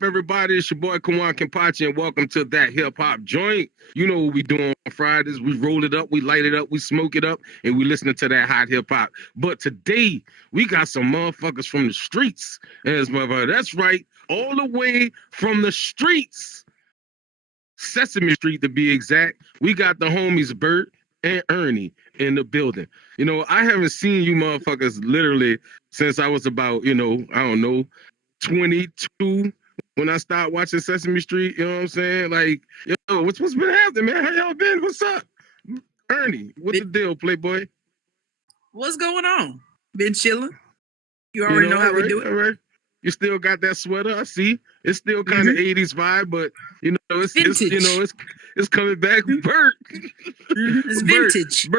up, everybody? It's your boy Koan Kenpachi, and welcome to That Hip Hop Joint. You know what we do on Fridays. We roll it up, we light it up, we smoke it up, and we listening to that hot hip hop. But today, we got some motherfuckers from the streets. That's right, all the way from the streets. Sesame Street, to be exact. We got the homies Bert and Ernie in the building. You know, I haven't seen you motherfuckers literally since I was about, I don't know, 22 when I started watching Sesame Street. You know what I'm saying? Like, yo, what's been happening, man? How y'all been? What's up? Ernie, what's the deal, Playboy? What's going on? Been chilling. You already know how we do it. All right. You still got that sweater, I see. It's still kind of 80s vibe, but it's coming back. Bert. It's vintage.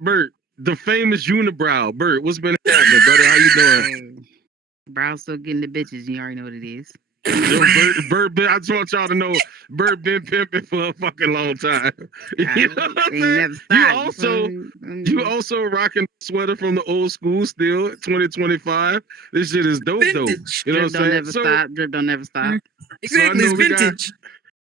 Bert, the famous unibrow. Bert, what's been happening, brother? How you doing? Brow still getting the bitches. You already know what it is. Yo, Bert, I just want y'all to know, Bert been pimping for a fucking long time. You know what I'm saying? You also rocking the sweater from the old school still, 2025. This shit is dope, though. You know what I'm saying? Drip don't never stop. Exactly, it's vintage.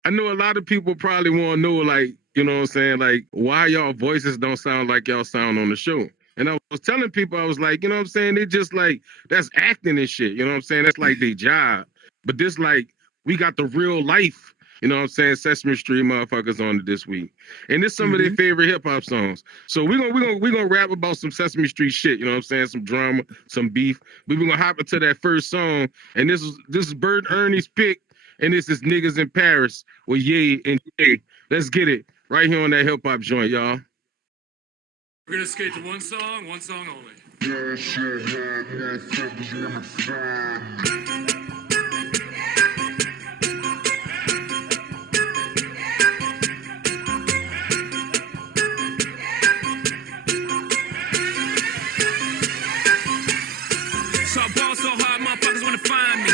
I know a lot of people probably want to know, like, you know what I'm saying, like, why y'all voices don't sound like y'all sound on the show. And I was telling people, I was like, you know what I'm saying? They just like, that's acting and shit. You know what I'm saying? That's like their job. But this, like, we got the real life, you know what I'm saying, Sesame Street motherfuckers on it this week. And this some of their favorite hip hop songs. So we're gonna rap about some Sesame Street shit, you know what I'm saying? Some drama, some beef. We're gonna hop into that first song. And this is Bert Ernie's pick. And this is Niggas in Paris with Ye and Jay. Let's get it. Right here on That Hip Hop Joint, y'all. We're gonna skate to one song only. So I ball so hard, motherfuckers wanna find me.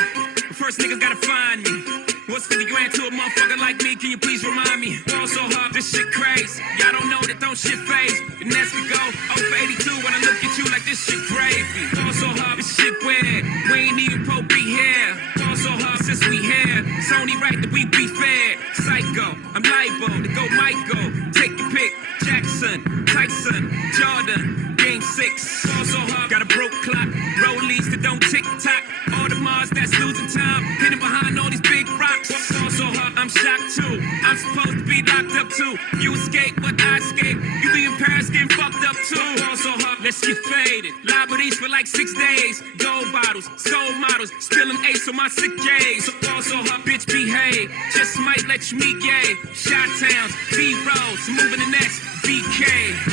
But first niggas gotta find me. What's 50 grand to a motherfucker like me? Can you please remind me? Ball so hard, this shit crazy. Y'all don't know that don't shit phase. And as we go, 0 for 82 when I look at you like this shit gravy. Ball so hard, this shit weird. We ain't even Pope be here. Ball so hard since we here. It's only right that we be fair. Psycho, I'm libo to go Michael. Take your pick. Jackson, Tyson, Jordan. Game 6, ball so hard, got a broke clock. Rollies that don't tick-tock. All the Mars that's losing time. Hidden behind all these big rocks. Ball so hard, I'm shocked too. I'm supposed to be locked up too. You escape, but I escape. You be in Paris getting fucked up too. Ball so hard, let's get faded. Liberties for like 6 days. Gold bottles, soul models. Spilling ace on my sick days. So ball so hard, bitch behave. Just might let you meet gay. Shot towns, B-rolls, moving the next. BK,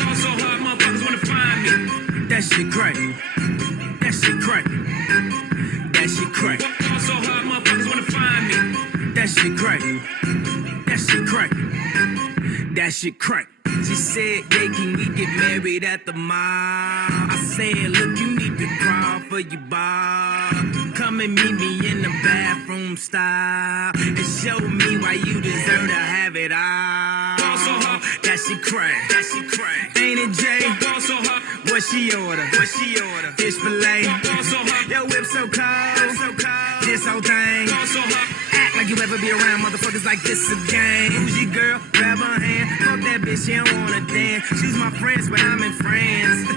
ball so hard, motherfuckers wanna find me. That shit crack. That shit crack. That shit crack. Ball so hard, motherfuckers wanna find me. That shit crack. That shit crack. That shit crack. She said, yeah, can we get married at the mall? I said, look, you need to crawl for your bar. Come and meet me in the bathroom style and show me why you deserve to have it all. That shit crack, that shit crack. Ain't it Jay? What she order? What she order? Fish fillet. Yo, whip so cold, so cold. This whole thing. Act like you ever be around motherfuckers like this again. Who's your girl? Grab her hand. Fuck that bitch, she don't wanna dance. She's my friends, but I'm in France.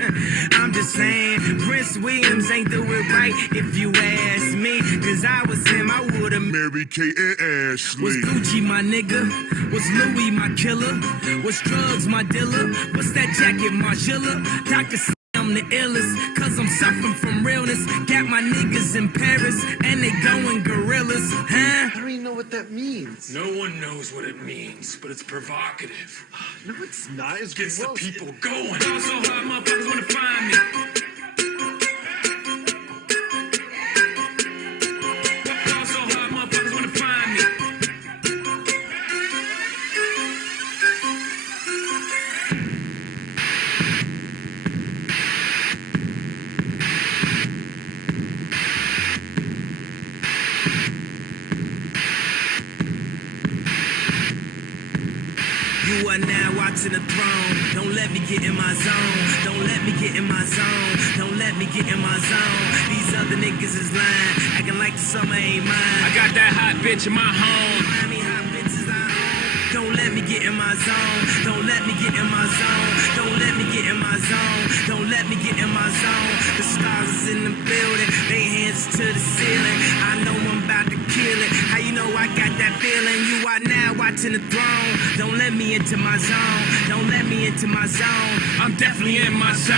I'm just saying, Prince Williams ain't do it right if you ask me. Cause I was him, I would've married Kate and Ashley. Was Gucci my nigga? Was Louis my killer? Was drugs my dealer? What's that jacket, Margilla? Dr. I'm the illest, cause I'm suffering from realness. Got my niggas in Paris, and they going gorillas, huh? I don't even know what that means. No one knows what it means, but it's provocative. No, it's not. It gets the people going. Ball so hard, motherfuckers wanna find me. Ball so hard, motherfuckers wanna find me. You are now watching the throne. Don't let me get in my zone. Don't let me get in my zone. Don't let me get in my zone. These other niggas is lying, acting like the summer ain't mine. I got that hot bitch in my home. Miami hot bitches I own. Don't let me get in my zone. Don't let me get in my zone. Don't let me get in my zone. Don't let me get in my zone. The stars is in the building. They hands to the ceiling. I know I'm about to kill it. How you know I got that feeling? You are now watching the throne. Don't let me into my zone. Don't let me into my zone. I'm definitely in my zone.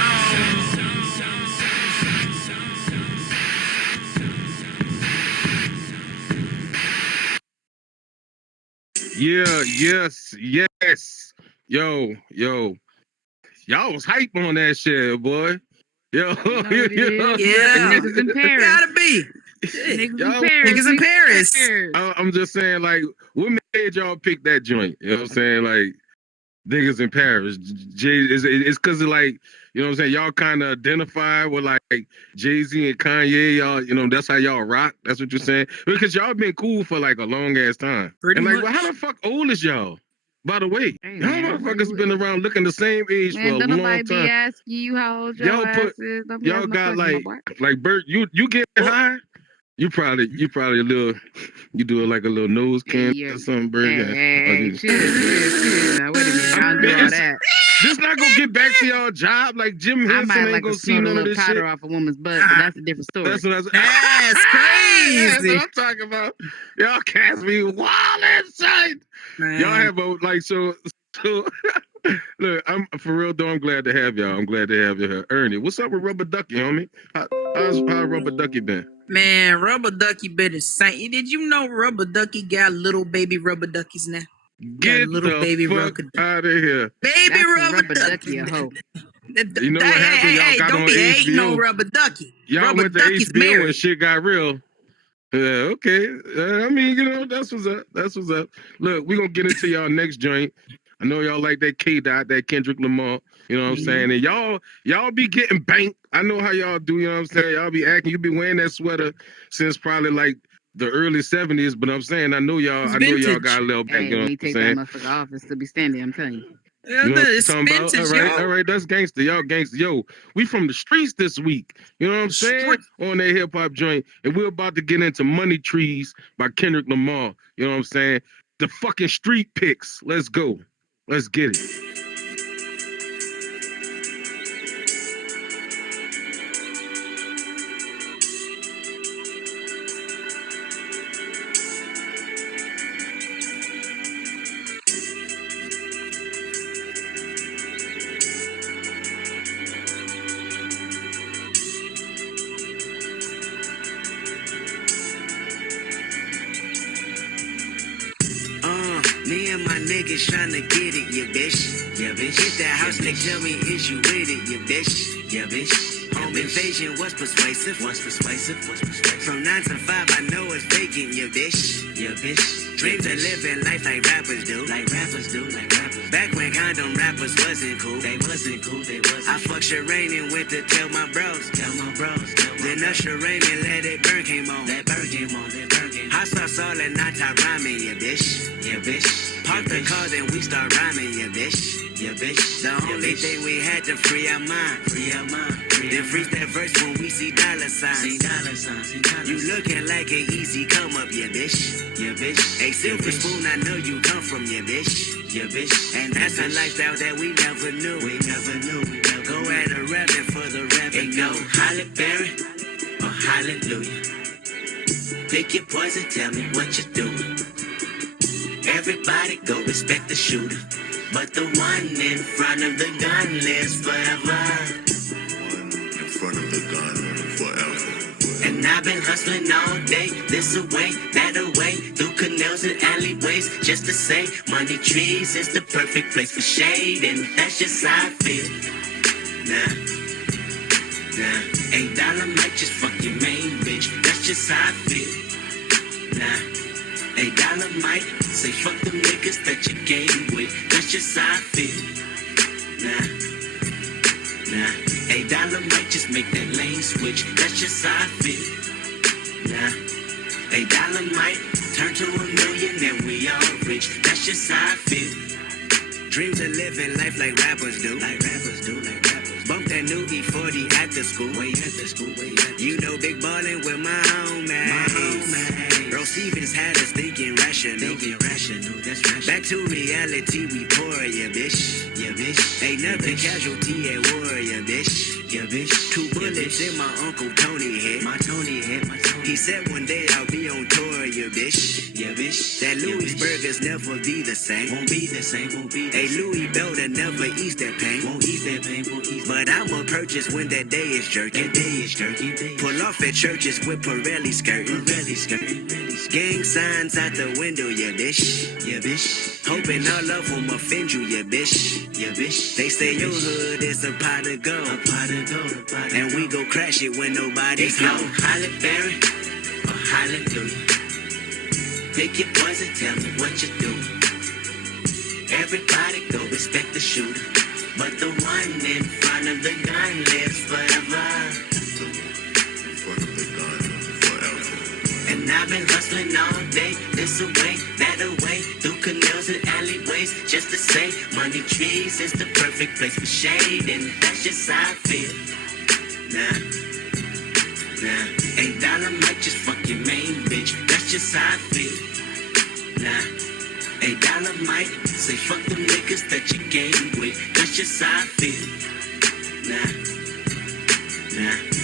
Yeah, yes. Yo. Y'all was hype on that shit, boy. Yo, Yeah. Niggas in Paris. Gotta be. Niggas in Paris. I'm just saying, like, what made y'all pick that joint? You know what I'm saying? Like, niggas in Paris. It's because of, like, you know what I'm saying? Y'all kind of identify with, like, Jay-Z and Kanye. Y'all, you know, that's how y'all rock. That's what you're saying? Because y'all been cool for, like, a long-ass time. Pretty and, like, much. well, how the fuck old is y'all? By the way, Hey, y'all man, motherfuckers been around looking the same age for a don't long nobody time. be asking you how old your ass is. Don't be Y'all asking no got question, like Bert, you get high. You probably a little, you do it like a little nose candy or something, Bert. Hey, cheers. Now, wait a minute. I don't do all that. This not gonna get back to y'all job. Like Jim I Henson might ain't like gonna to see snort a none of little this powder shit. off a woman's butt, but that's a different story. That's what I was. That's crazy. That's what I'm talking about. Y'all cats be wild inside. Man. Y'all have a like so. Look, I'm for real though. I'm glad to have y'all. I'm glad to have you here, Ernie. What's up with Rubber Ducky, homie? How Rubber Ducky been? Man, Rubber Ducky been insane. Did you know Rubber Ducky got little baby rubber duckies now? Get little the baby fuck rubber out of here. Baby That's a Rubber Rubber Ducky. Ducky a hoe. You know what happened? Y'all got don't on be hating HBO. on Rubber Ducky. Y'all Rubber went to Ducky's HBO married. and shit got real. Yeah, okay. I mean, you know, that's what's up. That's what's up. Look, we're gonna get into y'all next joint. I know y'all like that K-Dot, that Kendrick Lamar. You know what I'm saying? And y'all be getting banked. I know how y'all do, you know what I'm saying? Y'all be acting, you be wearing that sweater since probably like the early 70s, but I'm saying I know y'all got a little bank, Hey, you know when what you I'm take saying? that motherfucker off, it's still be standing, I'm telling you. You know what I'm It's talking about? vintage, All right, that's gangster. Y'all gangster. Yo, we from the streets this week. You know what I'm saying? On that hip hop joint. And we're about to get into Money Trees by Kendrick Lamar. You know what I'm saying? The fucking street picks. Let's go. Let's get it. Me and my niggas tryna get it, yeah, bitch. Yeah, bitch. Hit that house, they tell me, is you with it, yeah, bitch. Yeah, bitch. Home invasion was persuasive. From 9 to 5, I know it's vacant, yeah, bitch. Yeah, bitch. Dreams of living life like rappers do. Back when condom rappers wasn't cool. They wasn't. I fucked Shireen and went to tell my bros. Then Usher Raymond let it burn came on. Hot sauce all that night, I rhyming, yeah, bitch. Park the cars and we start rhyming, yeah, bitch. The only thing we had to free our mind. Then freeze that verse when we see dollar signs. You looking like an easy come up, yeah, bitch. A silver spoon, I know you come from, yeah, bitch. And that's a lifestyle that we never knew. Go at a revenue for the revenue. Ain't no Holly Berry or hallelujah. Pick your poison, tell me what you're doing. Everybody go respect the shooter, but the one in front of the gun lives forever. One in front of the gun forever. And I've been hustling all day, this away, that away, through canals and alleyways, just to say, Money Trees is the perfect place for shade, and that's just how I feel. Nah. $8 might just fuck your main bitch, that's just how I feel. Nah, $8 might say fuck them niggas that you game with, that's just how I feel. Nah, $8 might just make that lane switch, that's just how I feel. Nah, $8 might turn to $1 million and we all rich, that's just how I feel. Dreams of living life like rappers do. Bump that new E40 at the school. You know, big ballin' with my homies. Bro Stevens had us thinking rational. Back to reality, we pour ya, bitch. Ain't nothing casualty at war, ya, bitch. 2 bullets in my Uncle Tony head. He said one day I'll be on tour, ya, bitch. That Louis burgers never be the same. Won't be the same. Hey, Louis Belder never eats that pain. But I'ma purchase when that day is jerking. Pull off at churches with Pirelli skirting. Gang signs out the window, ya bitch. Hoping all of them offend you, ya bitch. They say your hood is a pot of gold. And we go crash it when nobody's home. Holly Berry or hallelujah. Pick your poison, tell me what you do. Everybody go respect the shooter. But the one in front of the gun lives forever. In front of the gun forever. And I've been hustling all day, this away, that away, through canals and alleyways, just to say, money trees is the perfect place for shade, and that's just how I feel. Nah, $8 might just fuck your main bitch, that's just how I feel. $8 might say fuck them niggas that you game with, that's just how I feel.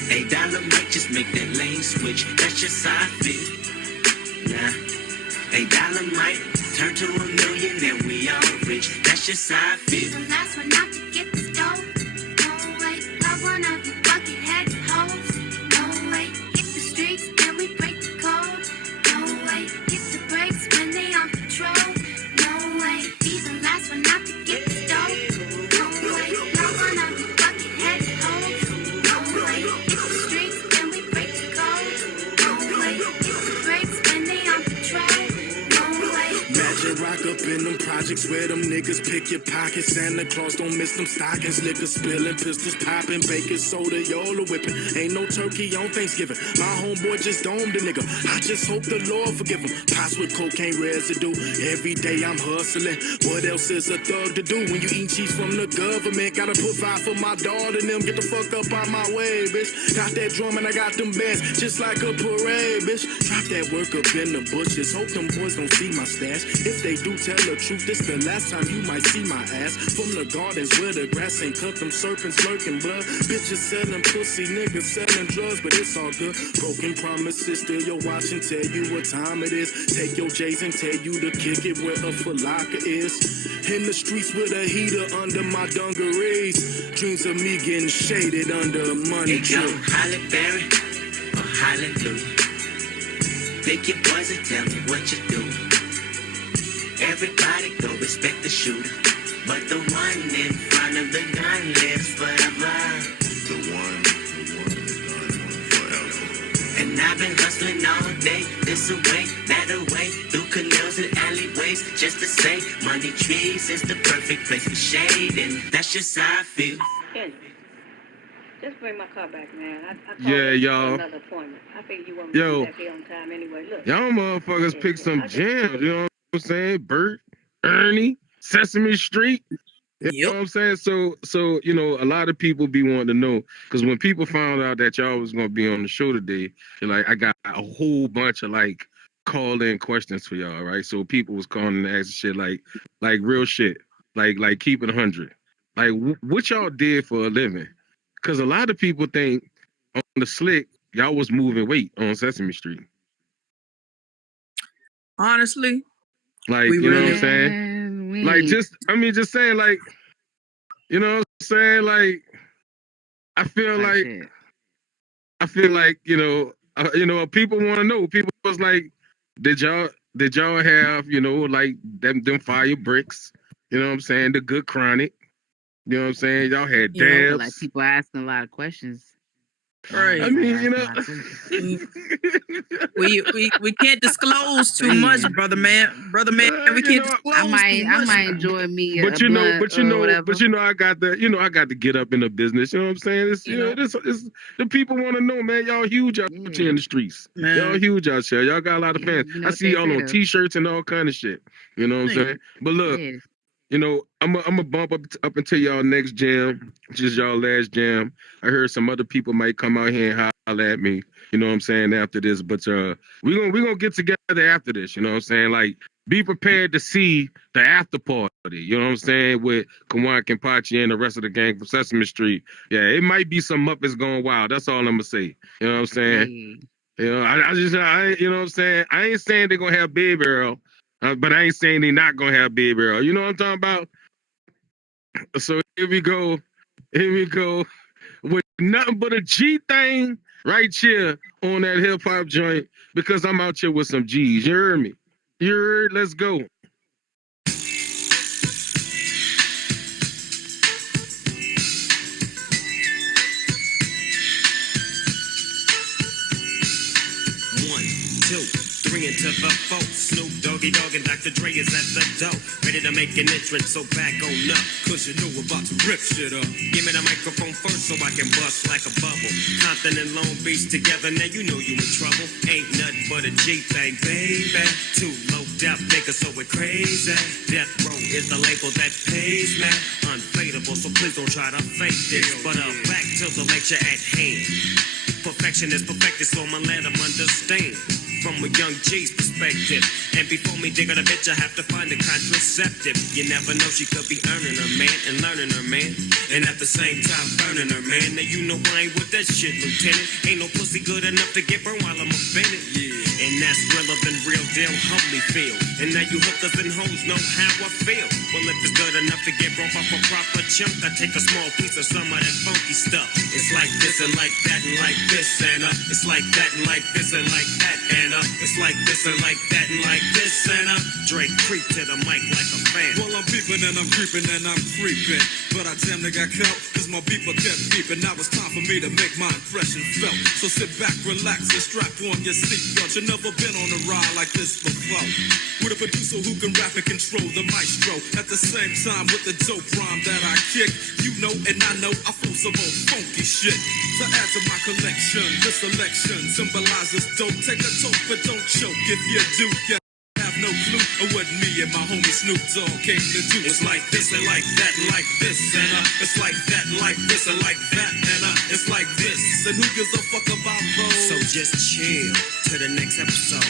$8 might just make that lane switch, that's just how I feel. $8 might turn to $1 million and we all rich, that's just how I feel. The last one out to get the dough. No way, love one of you buckethead hoes. No way, hit the streets, then we break the code. No way, hit the brakes when they on patrol. No way, be the last one out to get the dough. No way, love one of you buckethead hoes. No way, hit the streets, then we break the code. No way, hit the brakes when they on patrol. No way. Magic rock up in them projects where them niggas pick your pockets. Santa Claus don't miss them stockings. Liquor spilling, pistols popping, baking soda, y'all whipping. Ain't no turkey on Thanksgiving. My homeboy just domed a nigga. I just hope the Lord forgive him. Pots with cocaine residue. Every day I'm hustling. What else is a thug to do when you eat cheese from the government? Gotta provide for my daughter and them. Get the fuck up out my way, bitch. Got that drum and I got them bands just like a parade, bitch. Drop that work up in the bushes. Hope them boys don't see my stash. If they do, tell the truth. This the last time you might see my ass. From the gardens where the grass ain't cut, them serpents lurking blood. Bitches selling pussy, niggas selling drugs, but it's all good. Broken promises, still your watch and tell you what time it is. Take your J's and tell you to kick it where a falaka is. In the streets with a heater under my dungarees. Dreams of me getting shaded under a money Hey, yo, tree. Holly Berry or hallelujah. Pick your poison, tell me what you do. Everybody go respect the shooter. But the one in front of the gun lives forever. The one in the gun forever. And I've been hustling all day, this away, that away, through canals and alleyways, just to say, money trees is the perfect place for shade, and that's just how I feel. Kenny, just bring my car back, man. I called Yeah, you y'all. for another appointment. I figured you want me Yo. to be back here on time anyway. Look. Y'all motherfuckers pick some jams, you know what I'm saying? Bert, Ernie, Sesame Street. You know what I'm saying? So you know, a lot of people be wanting to know, because when people found out that y'all was gonna be on the show today, they're like, I got a whole bunch of like call-in questions for y'all, right? So people was calling and asking shit like real shit, like keep it 100. Like what y'all did for a living? Because a lot of people think on the slick, y'all was moving weight on Sesame Street. Honestly, Like, We you know what I'm really- saying? Like, just saying, like, you know what I'm saying? Like, I feel like, you know, people want to know. People was like, did y'all have, you know, like them fire bricks? You know what I'm saying? The good chronic. You know what I'm saying? Y'all had You know, dabs. like people asking a lot of questions. Right. I mean, you know. we can't disclose too much, brother man. Brother man, we You can't know, disclose I too much. might enjoy me. But a you know, blunt or whatever. I got to get up in the business. You know what I'm saying? It's, you know, it's the people want to know, man. Y'all huge out here in the streets. Man. Y'all huge out here. Y'all got a lot of Yeah, fans. you know I what see they y'all say on though. T-shirts and all kind of shit. You know what I'm Yeah. saying? But look, Yeah. You know, I'm a bump up until y'all next jam, which is y'all last jam. I heard some other people might come out here and holler at me. You know what I'm saying, after this, but we gonna get together after this. You know what I'm saying, like. Be prepared to see the after party, you know what I'm saying, with Koan Kenpachi and the rest of the gang from Sesame Street. Yeah, it might be some Muppets going wild. That's all I'm gonna say. You know what I'm saying? You know, you know what I'm saying? I ain't saying they're gonna have Baby Earl, but I ain't saying they're not gonna have Baby Earl. You know what I'm talking about? So here we go. Here we go with nothing but a G thing right here on that hip hop joint because I'm out here with some G's. You heard me? You heard? Let's go. Into the folk, Snoop Doggy Dogg and Dr. Dre is at the door, ready to make an entrance, so back on up, cause you know we're about to rip shit up. Give me the microphone first so I can bust like a bubble. Compton and Long Beach together, now you know you in trouble. Ain't nothing but a G thing, baby. Too low death niggas, so we're crazy. Death Row is the label that pays me. Unfadable, so please don't try to fake this. But back to the lecture at hand. Perfection is perfected, so I'ma let them understand. From a young G's perspective. And before me digging a bitch, I have to find a contraceptive. You never know, she could be earning her man and learning her man. And at the same time burning her man. Now you know I ain't with that shit, Lieutenant. Ain't no pussy good enough to get burned while I'm offended. Yeah. And that's realer than real deal, humbly feel. And now you hookers and hoes know how I feel. Well, if it's good enough to get broke off a proper chunk, I take a small piece of some of that funky stuff. It's like this and like that and like this and it's like that and like this and like that and it's like this and like that and like this and Drake creep to the mic like a fan. Well, I'm peeping and I'm creeping and I'm creeping, but I damn near got caught cause my beeper kept beeping. Now it's time for me to make my impression felt. So sit back, relax and strap on your seatbelt. You've never been on a ride like this before. With a producer who can rap and control the maestro. At the same time with the dope rhyme that I kick. You know and I know I flow some old funky shit. To add to my collection, this selection symbolizes dope. Take a toke but don't choke. If you do, you have no clue of what me and my homie Snoop Dogg came to do. It's like this and like that and like this and it's like that and like this and like that and it's like this. And who gives a fuck about those? So just chill to the next episode.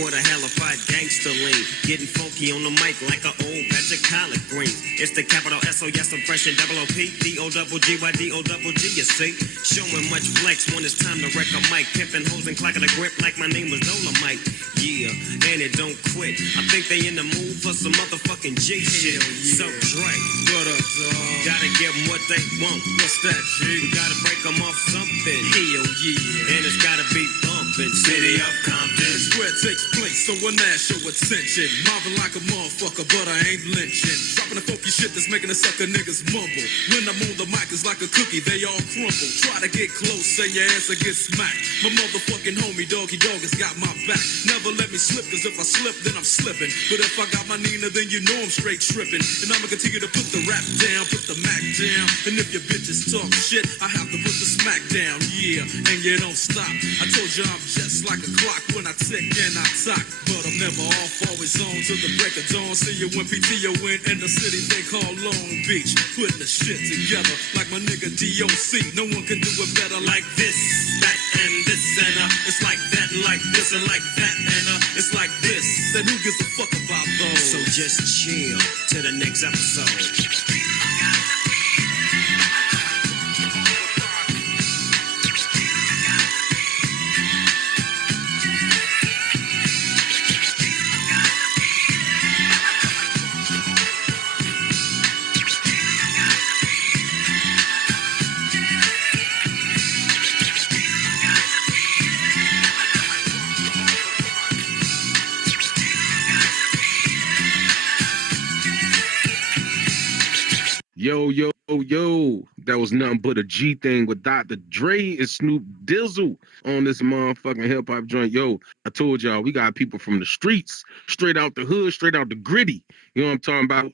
What a hellified gangster lean. Getting funky on the mic like an old batch of collard greens. It's the capital S-O-S, I'm fresh and double O-P. D-O-double-G-Y-D-O-double-G, you see. Showing much flex when it's time to wreck a mic. Pimping hoes and clocking a grip like my name was Dolomite. Yeah, and it don't quit. I think they in the mood for some motherfucking G shit. So Dre, what up, dog? Gotta give them what they want. What's that, G? We gotta break them off something. Hell yeah. And it's gotta be bumpin'. City of Compton. It's where it takes place, so I show attention. Mobbing like a motherfucker, but I ain't lynching. Dropping the funky shit that's making the sucker niggas mumble. When I'm on the mic, it's like a cookie, they all crumble. Try to get close, say your ass will get smacked. My motherfucking homie, Doggy Dogg, has got my back. Never let me slip, cause if I slip, then I'm slipping. But if I got my Nina, then you know I'm straight tripping. And I'ma continue to put the rap down, put the Mac down. And if your bitches talk shit, I have to put the smack down, yeah. And you don't stop. I told you I'm just like a clock when I tick and I talk. But I'm never off, always on till the break of dawn. See you when PTO in the city they call Long Beach. Putting the shit together like my nigga DOC. No one can do it better like this, that, and this, and it's like that, and like this, and like that, and it's like this. Then who gives a fuck about those? So just chill to the next episode. Yo, that was nothing but a G thing with Dr. Dre and Snoop Dizzle on this motherfucking hip hop joint. Yo, I told y'all we got people from the streets, straight out the hood, straight out the gritty. You know what I'm talking about?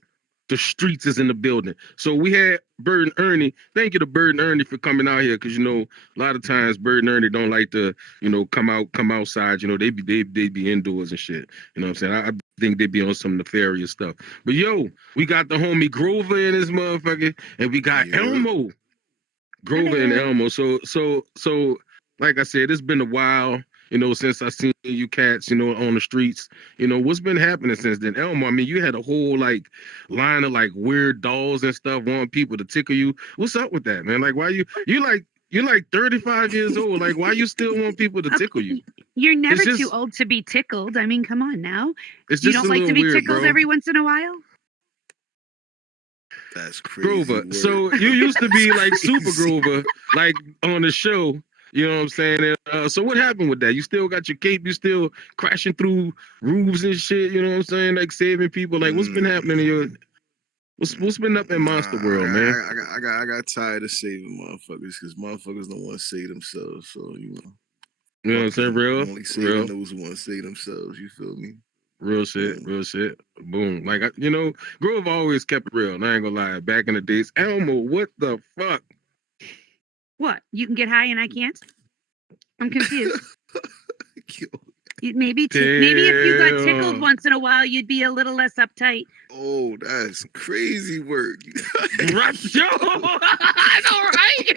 The streets is in the building. So we had Bert and Ernie. Thank you to Bert and Ernie for coming out here, because you know a lot of times Bert and Ernie don't like to, you know, come outside. You know, they be indoors and shit. You know what I'm saying? I think they be on some nefarious stuff. But yo, we got the homie Grover in this motherfucker, and we got Elmo. Grover and Elmo. So like I said, it's been a while, you know, since I seen you cats, you know, on the streets. You know, what's been happening since then? Elmo, I mean, you had a whole like line of like weird dolls and stuff wanting people to tickle you. What's up with that, man? Like, why you're like 35 years old. Like, why you still want people to tickle you? You're never too old to be tickled. I mean, come on now. It's you just don't like to be weird, tickled bro. every once in a while? That's crazy. Grover. Word. So you used to be like Super Grover, like on the show. You know what I'm saying? So what happened with that? You still got your cape? You still crashing through roofs and shit? You know what I'm saying? Like saving people? Like what's been happening in your... What's been up in Monster World, man? I got tired of saving motherfuckers because motherfuckers don't want to save themselves. So, you know. You know what I'm saying? Real? Only saving those who want to save themselves. You feel me? Real shit, real shit. Boom. Like, you know, Grove always kept it real. And I ain't gonna lie. Back in the days, Elmo, what the fuck? What? You can get high and I can't? I'm confused. Maybe if you got tickled once in a while, you'd be a little less uptight. Oh, that's crazy work. Right, yo, I know, right?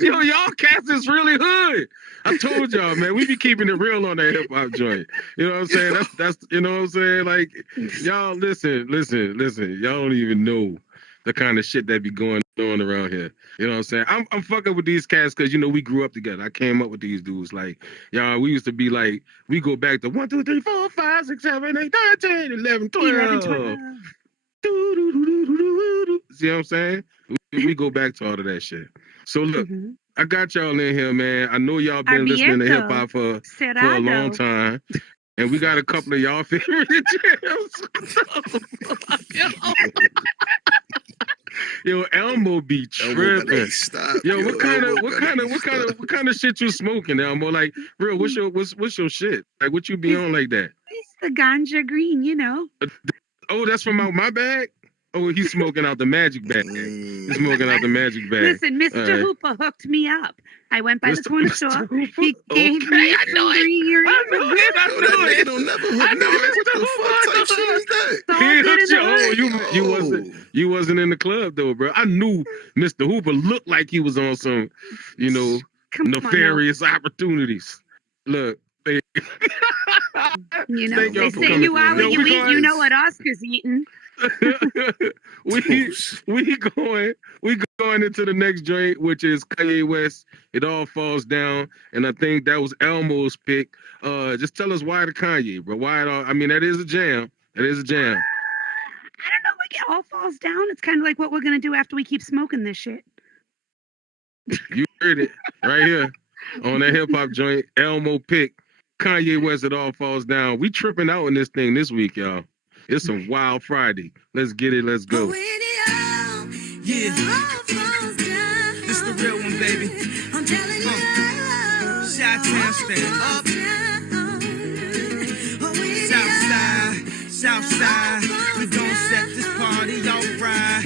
Yo, y'all cats is really hood. I told y'all, man, we be keeping it real on that hip hop joint. You know what I'm saying? That's you know what I'm saying? Like, y'all listen. Y'all don't even know the kind of shit that be going on around here. You know what I'm saying? I'm fucking with these cats because, you know, we grew up together. I came up with these dudes. Like, y'all, we used to be like, we go back to 1, 2, 3, 4, 5, 6, 7, 8, 9, 10, 11, 12. See what I'm saying? We go back to all of that shit. So look, I got y'all in here, man. I know y'all been listening to hip hop for a long time. And we got a couple of y'all favorite jams. Yo, Elmo be tripping. Yo, what kind of shit you smoking, Elmo? Like, real, what's your shit? Like, what you be on like that? It's the ganja green, you know. Oh, that's from out my bag? Oh, he's smoking out the magic bag. He's smoking out the magic bag. Listen, Mr. Hooper hooked me up. I went by the corner store. He gave me some green earrings. I know it. You wasn't in the club though, bro. I knew Mr. Hooper looked like he was on some, you know, nefarious opportunities. Look. You know, they say you are what you eat. You know what Oscar's eating. we going into the next joint, which is Kanye West. It All Falls Down, and I think that was Elmo's pick. Just tell us why the Kanye, bro. Why it all? I mean, that is a jam. I don't know. Like it all falls down. It's kind of like what we're gonna do after we keep smoking this shit. You heard it right here on that hip hop joint. Elmo pick Kanye West. It All Falls Down. We tripping out in this thing this week, y'all. It's a wild Friday. Let's get it. Let's go. Yeah. This the real one, baby. Chi-town stand up. South side. We gon' set this party off right.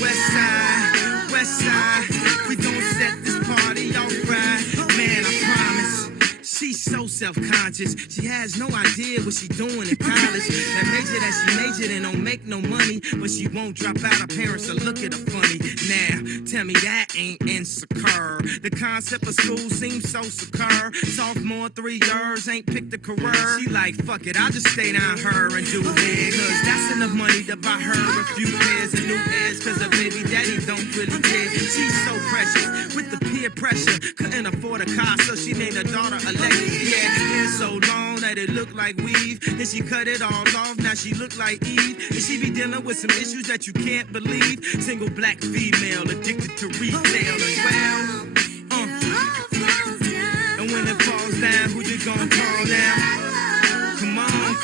West side. We gon' set this party off right. Man, I promise. She's so self-conscious. She has no idea what she's doing in college. That major that she majored in don't make no money, but she won't drop out. Her parents will look at her funny. Now, tell me that ain't insecure. The concept of school seems so secure. Sophomore 3 years, ain't picked a career. She like, fuck it, I'll just stay down her and do it. Cause that's enough money to buy her a few pairs of new ears. Cause her baby daddy don't really care. She's so precious with the peer pressure. Couldn't afford a car, so she named her daughter Alexa. Yeah, hair so long that it looked like weave. Then she cut it all off, now she look like Eve. And she be dealing with some issues that you can't believe. Single black female, addicted to retail as well. And when it falls down, who you gonna call now? Come on.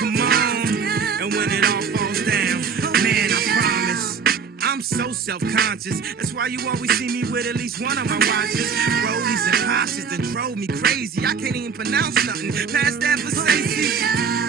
And when it all falls down, man, I promise I'm so self-conscious. That's why you always see me with at least one of my watches. Rollies and posses that drove me crazy. I can't even pronounce nothing past that for safety.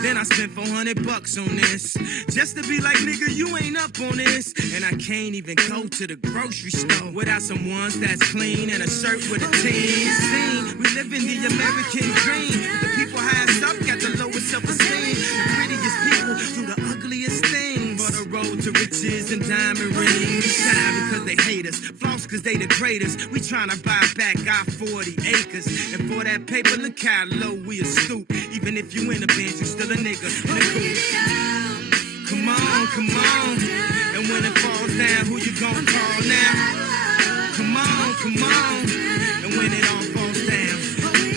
Then I spent $400 on this, just to be like, nigga, you ain't up on this. And I can't even go to the grocery store without some ones that's clean and a shirt with a team. Scene, we live in the American dream. The people highest up got the lowest self-esteem. The prettiest people do the ugliest things. For the road to riches and diamond rings. Shine because they hate us, floss because they the greatest. We tryna buy back our 40 acres. And for that paper, look how low we a stoop. Even if you in a Benz, you still a nigga in a coupe. Come on, come on. And when it falls down, who you gon' call now? Come on, come on. And when it all falls down,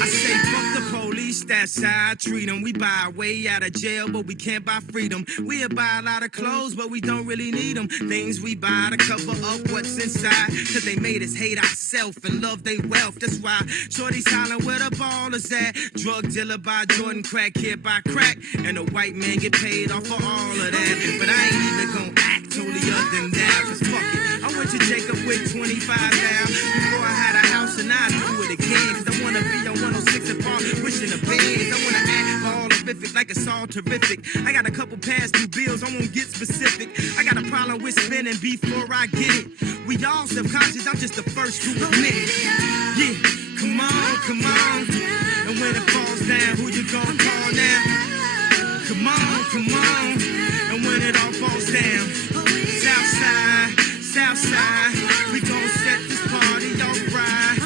I say fuck the police, that's how I treat them. We buy our way out of jail, but we can't buy freedom. We'll buy a lot of clothes, but we don't really need them. Things we buy to cover up what's inside, cause they made us hate ourselves and love their wealth. That's why shorty's hollering where the ball is at. Drug dealer by Jordan, crack kid by crack, and a white man get paid off for all of that. But I ain't even gon' act holier than that, cause fuck it. I went to Jacob with 25 down before I had a house, and I do it again. Cause I wanna be on 106 and Park, wishing the bands. I wanna act all horrific, like it's all terrific. I got a couple past due bills, I won't get specific. I got a problem with spending before I get it. We all self-conscious, I'm just the first to admit it. Yeah, come on, come on. And when it falls down, who you gon' call now? Come on, come on. And when it all falls down, Southside, Southside, we gon' set this party off right.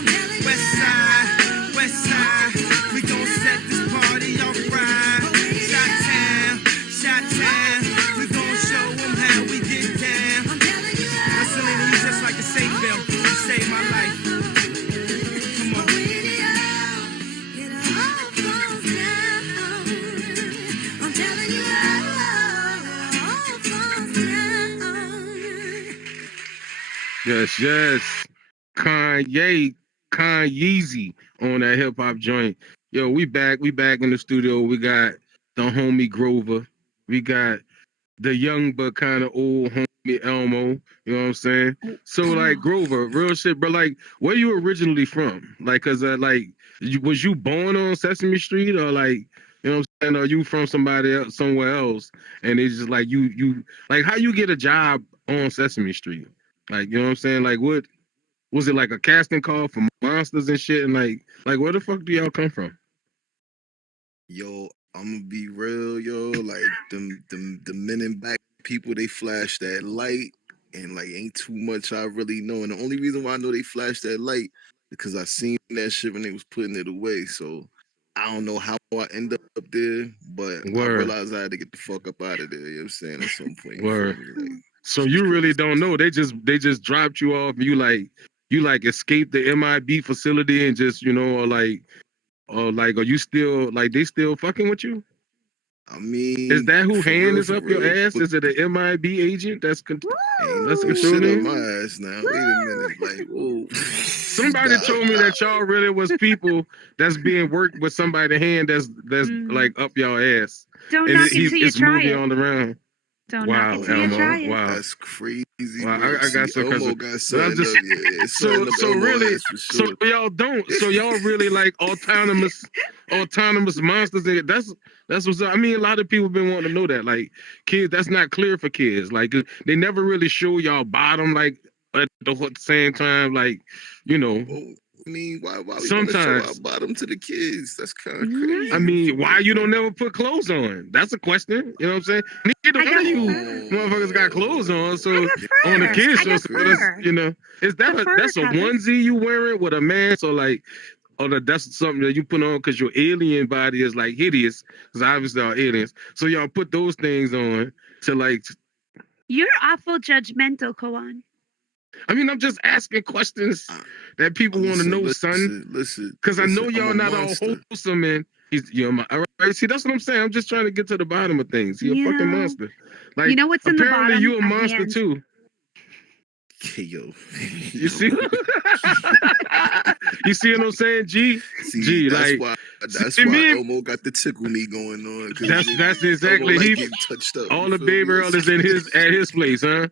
Westside, Westside, we gon' set this party off right. Shot-town, Shot-town, we gon' show them how we get down. Wrestling you just like a safe belt, you saved my life. Come on. Yes, yes. Kanye on that hip hop joint. Yo, we back in the studio. We got the homie Grover. We got the young but kind of old homie Elmo. You know what I'm saying? So like Grover, real shit, bro. Like, where you originally from? Like, cause was you born on Sesame Street or like, you know what I'm saying? Are you from somebody else, somewhere else? And it's just like you like how you get a job on Sesame Street? Like, you know what I'm saying? Like, what was it, like a casting call for monsters and shit? And like where the fuck do y'all come from? Yo, I'm gonna be real, yo. Like the men in black people, they flash that light, and like ain't too much I really know. And the only reason why I know they flashed that light because I seen that shit when they was putting it away. So I don't know how I end up there, but I realized I had to get the fuck up out of there. You know what I'm saying? At some point. Word. Like, so you really don't know. They just dropped you off. You like escaped the MIB facility and just, you know, or are you still like they still fucking with you? I mean, is that who hand is up your ass? Is it an MIB agent that's shit up my ass now? Wait a minute, like, whoa. Somebody told me that y'all really was people that's being worked with somebody's hand that's like up y'all ass. Don't knock it till you try it. On the round. Don't knock it till you try it. Wow, that's crazy. Wow, I got some so really, so y'all don't, so y'all really like autonomous monsters. That's what's up. I mean, a lot of people been wanting to know that. Like kids, that's not clear for kids. Like they never really show y'all bottom like at the same time. Like, you know. I mean, why we sometimes show our bottom to the kids? That's kind of crazy. I mean, why you don't never put clothes on? That's a question. You know what I'm saying? Neither one of you motherfuckers got clothes on. So on the kids show, so you know, that's a onesie you wearing with a mask or like, or that's something that you put on because your alien body is like hideous because obviously are aliens. So y'all put those things on to like. You're awful judgmental, Koan. I mean, I'm just asking questions that people want to know, son. Listen, because I know y'all not all wholesome, and all right. See, that's what I'm saying. I'm just trying to get to the bottom of things. You're a fucking monster. Like, you know what's in the bottom? Apparently, you a monster too. Hey, yo. You see? You see what I'm saying, G? See, G, that's like why That's why Elmo got the tickle me going on. That's exactly. Elmo he getting touched up. All the baby Earl is at his place, huh?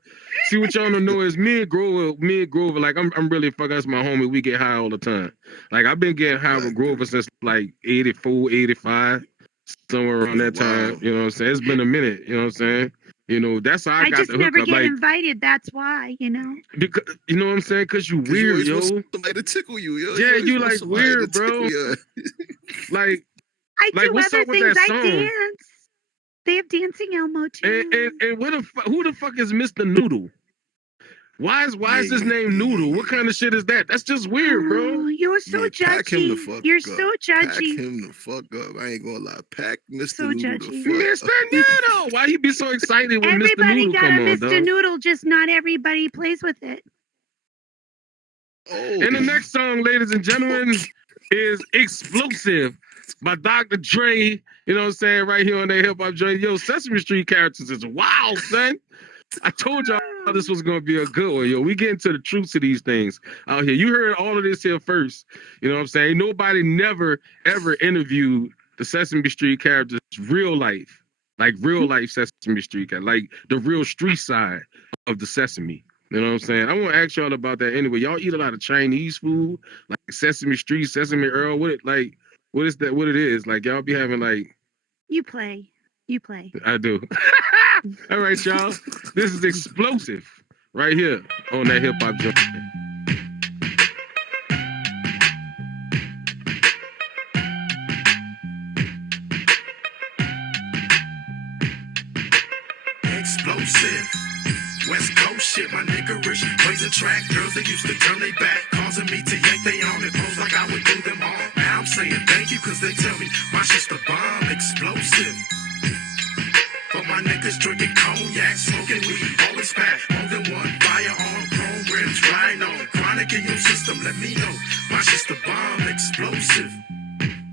See, what y'all don't know is me and Grover, like I'm really fucking, that's my homie. We get high all the time. Like I've been getting high with Grover since like 84, 85, somewhere around that time. You know what I'm saying? It's been a minute. You know what I'm saying? You know, that's how I got the hookup. I just never get invited. That's why, you know. Because, you know what I'm saying? Because you weird, yo. Somebody to tickle you, yo. Yeah, you like weird, bro. Like, I do what's other up with things. that song? I dance. They have dancing Elmo too. And who the fuck is Mr. Noodle? Why is his name Noodle? What kind of shit is that? That's just weird, bro. You're so judgy. Pack him the fuck You're up. so judgy. Pack him the fuck up. I ain't gonna lie. Pack Mr. So Noodle judgy. the fuck Mr. Noodle. Why he be so excited when Mr. Noodle come on, Everybody got a Mr. dog? Noodle, just not everybody plays with it. Oh. And the next song, ladies and gentlemen, is Explosive by Dr. Dre. You know what I'm saying? Right here on that hip hop joint. Yo, Sesame Street characters is wild, son. I told y'all this was gonna be a good one, yo. We get into the truth of these things out here. You heard all of this here first. You know what I'm saying? Nobody never ever interviewed the Sesame Street characters real life, like real life Sesame Street characters, like the real street side of the Sesame. You know what I'm saying? I want to ask y'all about that anyway. Y'all eat a lot of Chinese food, like Sesame Street, Sesame Earl. What is that? What it is? Like y'all be having like. You play. I do. All right, y'all. This is Explosive right here on that hip hop joint. Explosive. West Coast shit, my niggerish. Plays a track, girls that used to turn they back, causing me to yank they on and pose like I would do them all. Now I'm saying thank you, cause they tell me my shit's the bomb. Explosive. For my niggas drinking cognac, smoking weed, all is back. More than one firearm, chrome rims, rhino. Chronic in your system, let me know. My shit's the bomb. Explosive.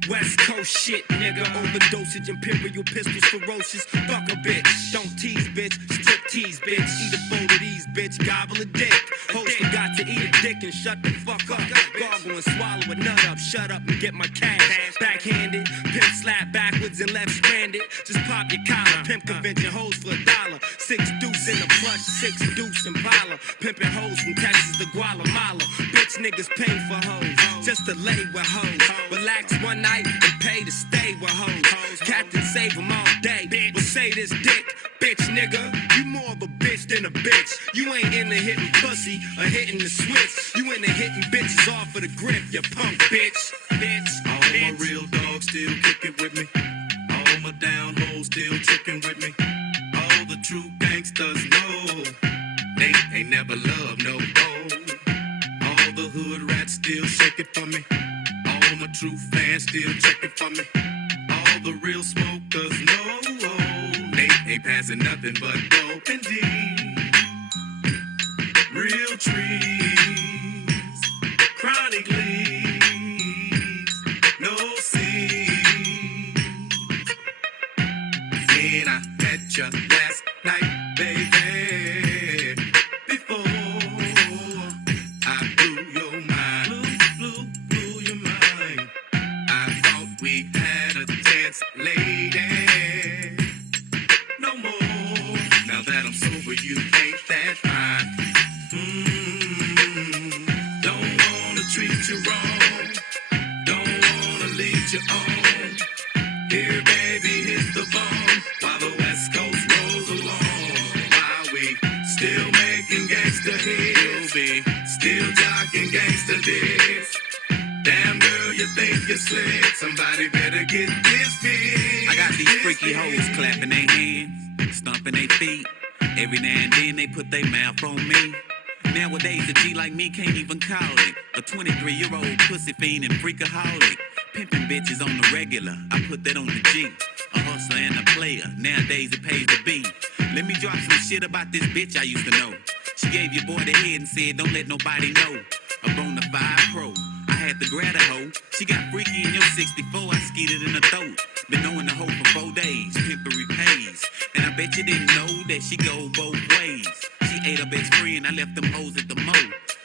West Coast shit, nigga. Overdosage, imperial pistols, ferocious. Fuck a bitch. Don't tease, bitch. Strip tease, bitch. Eat a bowl of these, bitch. Gobble a dick. Host forgot to eat a dick and shut the fuck up. Gargle and swallow a nut up. Shut up and get my cash. Backhanded. Pimp slap backwards and left stranded. Just pop your collar. Pimp convention hoes for $1. 6 deuce in the plush. 6 deuce in Impala. Pimping hoes from Texas to Guatemala. Bitch niggas pay for hoes. Just to lay with hoes. Relax one night and pay to stay with hoes. Captain save them all day. But say this dick, bitch nigga. You more of a bitch than a bitch. You ain't into hitting pussy or hitting the switch. You into hitting bitches off of the grip, you punk bitch. All my real dogs still kicking with me. All my down hoes still tricking with me. All the true gangsters know they ain't never loved no gold. All the hood rats still shaking for me. All my true fans still checking for me. All the real smokers know they ain't passing nothing but dope and D. Real trees, chronic leaves, no seeds. When I met you last night, baby, before I blew your mind, blew your mind. I thought we had a chance, lady. No more. Now that I'm sober, you ain't that fine. Don't wanna treat you wrong. Don't wanna lead you on. Here, baby, hit the bomb while the West Coast rolls along. While we still making gangsta hits, still jocking gangsta dicks. Damn girl, you think you're slick? Somebody better get this big. I got these freaky hoes clapping their hands, stomping their feet. Every now and then they put their mouth on me. Nowadays a G like me can't even call it a 23-year-old pussy fiend and freakaholic. Pimping bitches on the regular, I put that on the G. A hustler and a player, nowadays it pays to be. Let me drop some shit about this bitch I used to know. She gave your boy the head and said don't let nobody know. A bona fide pro, I had to grab a hoe. She got freaky in your 64, I skeeted in her throat. Been knowing the hoe for 4 days, pimpery pays. And I bet you didn't know that she go both ways. She ate her best friend, I left them hoes at the mo.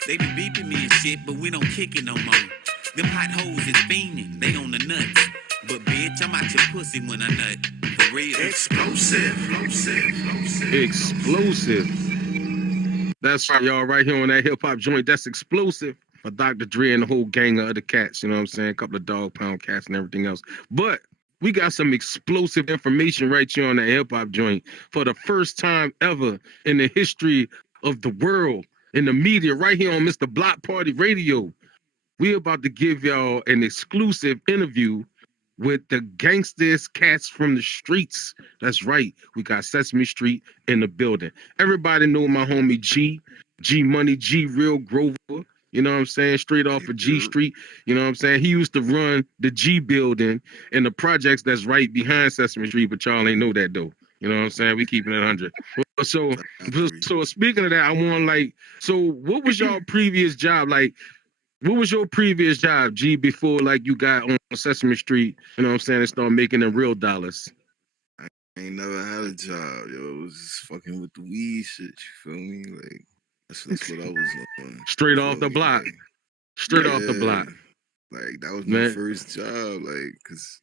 They be beeping me and shit, but we don't kick it no more. Them hot hoes is fiending, they on the nuts. out your pussy when I nut. For real. Explosive. That's right, y'all. Right here on that hip hop joint. That's explosive. For Dr. Dre and the whole gang of other cats. You know what I'm saying? A couple of dog pound cats and everything else. But we got some explosive information right here on that hip hop joint. For the first time ever in the history of the world, in the media, right here on Mr. Block Party Radio, we about to give y'all an exclusive interview with the gangsters cats from the streets. That's right. We got Sesame Street in the building. Everybody know my homie G Money, G Real Grover. You know what I'm saying? Straight off of G Street. You know what I'm saying? He used to run the G building and the projects that's right behind Sesame Street, but y'all ain't know that though. You know what I'm saying? We keeping it 100. So speaking of that, I want so what was y'all previous job? Like, what was your previous job, G, before you got on Sesame Street, you know what I'm saying, and started making the real dollars? I ain't never had a job, yo. It was just fucking with the weed shit, you feel me? Like, that's what I was on. Straight off the block. Straight off the block. Like, that was my first job, cause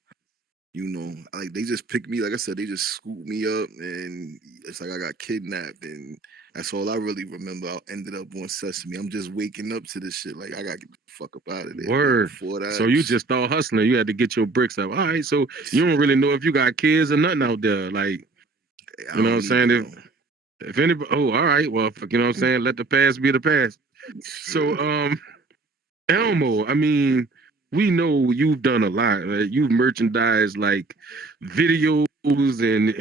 they just picked me, like I said, they just scooped me up, and it's like I got kidnapped, and that's all I really remember. I ended up on Sesame. I'm just waking up to this shit. Like, I got to get the fuck up out of there. Word. So you just start hustling. You had to get your bricks up. All right, so you don't really know if you got kids or nothing out there. Like, you know what I'm saying? If anybody, all right, well, you know what I'm saying? Let the past be the past. So, Elmo, I mean, we know you've done a lot. Right? You've merchandised videos and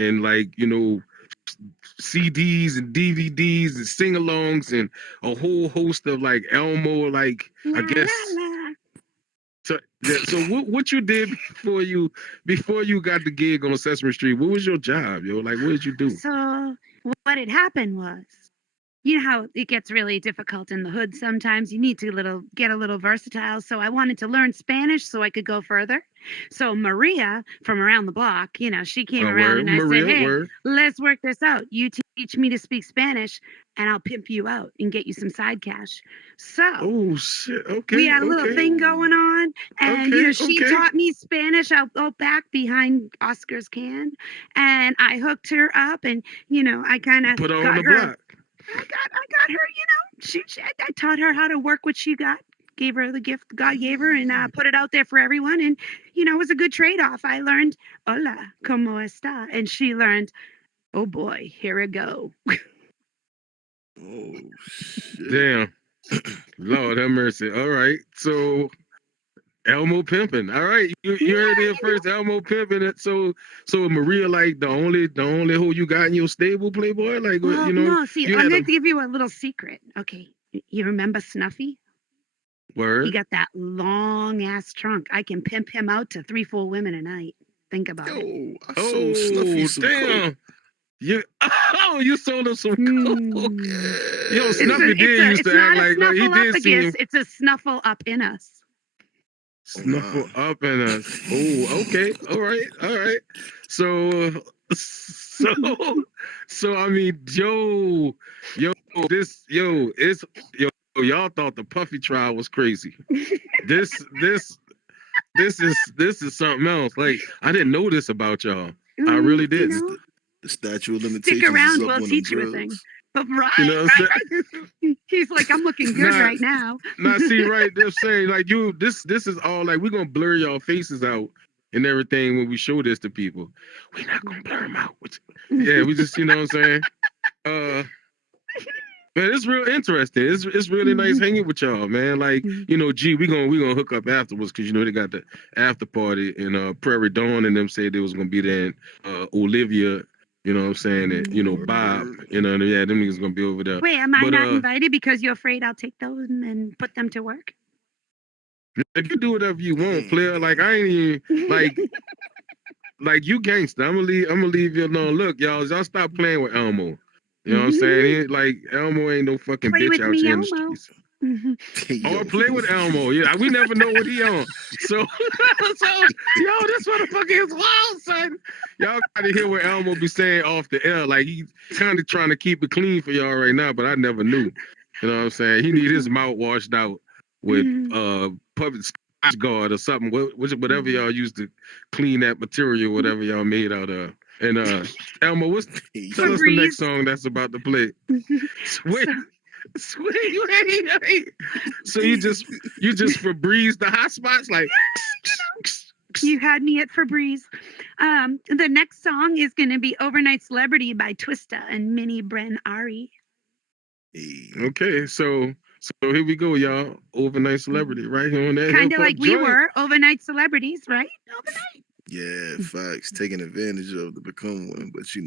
CDs and DVDs and sing-alongs and a whole host of Elmo, I guess. So what you did before you got the gig on Sesame Street? What was your job, yo? What did you do? So what had happened was, you know how it gets really difficult in the hood sometimes. You need to get a little versatile. So I wanted to learn Spanish so I could go further. So Maria from around the block, she came around and I said, hey, let's work this out. You teach me to speak Spanish and I'll pimp you out and get you some side cash. So we had a little thing going on, and she taught me Spanish out back behind Oscar's can, and I hooked her up, and I kind of put her on the block. I got her, I taught her how to work what she got, gave her the gift God gave her, and put it out there for everyone. And, it was a good trade-off. I learned, hola, ¿cómo está? And she learned, oh boy, here we go. Oh, shit. Damn. Lord have mercy. All right. So, Elmo pimping. All right. You heard it first, Elmo pimping. So Maria, the only who you got in your stable, Playboy? No, see, I'm going to give you a little secret. Okay. You remember Snuffy? Word. He got that long ass trunk. I can pimp him out to 3-4 women a night. Think about it. I sold Snuffy some damn. coke. You sold him some coke. Yo, Snuffy used to act like he did see him. It's a snuffle up in us. Snuffle up in us. Oh, okay. All right. So I mean, y'all thought the Puffy trial was crazy. This is something else. I didn't know this about y'all. I really didn't. The statute of limitations. Stick around, is up we'll on teach them you a drugs. thing. But right. He's like, I'm looking good right now. Now, see, right, they're saying this is all we're gonna blur y'all faces out and everything when we show this to people. We're not gonna blur them out. Yeah, we just, you know what I'm saying? Man, it's real interesting. It's really nice hanging with y'all, man. G, we gonna hook up afterwards because they got the after party in Prairie Dawn, and them said they was gonna be there. And Olivia, you know what I'm saying, and Bob, them niggas gonna be over there. Wait, am I not invited because you're afraid I'll take those and put them to work? You do whatever you want, player. I ain't even you gangster. I'm gonna leave you alone. Look, y'all stop playing with Elmo. You know what I'm saying? Elmo ain't no fucking bitch out here in the streets. Or play with Elmo. Yeah, we never know what he on. So this motherfucker is wild, son. Y'all gotta hear what Elmo be saying off the air. He's kind of trying to keep it clean for y'all right now, but I never knew. You know what I'm saying? He need his mouth washed out with public guard or something, whatever y'all used to clean that material, whatever y'all made out of. And Elmo, tell us the next song that's about to play. Sweet, you hate. So you just Febreze the hot spots like. You had me at Febreze. The next song is going to be Overnight Celebrity by Twista and Minnie Bren Ari. Okay, so here we go, y'all. Overnight Celebrity right here on that. Kind of like we were overnight celebrities, right? Overnight. Yeah, facts. Taking advantage of to become one, but so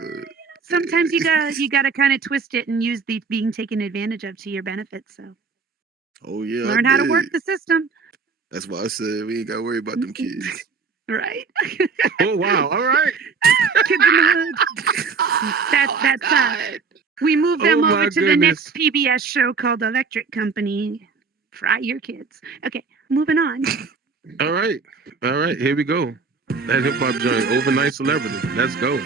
good. Sometimes you gotta kind of twist it and use the being taken advantage of to your benefit. So. Oh yeah. Learn how to work the system. That's why I said we ain't gotta worry about them kids. Right. Oh wow! All right. Kids in the hood. That's we move them over to the next PBS show called Electric Company. Fry your kids. Okay, moving on. All right. Here we go. That hip hop joint, Overnight Celebrity. Let's go.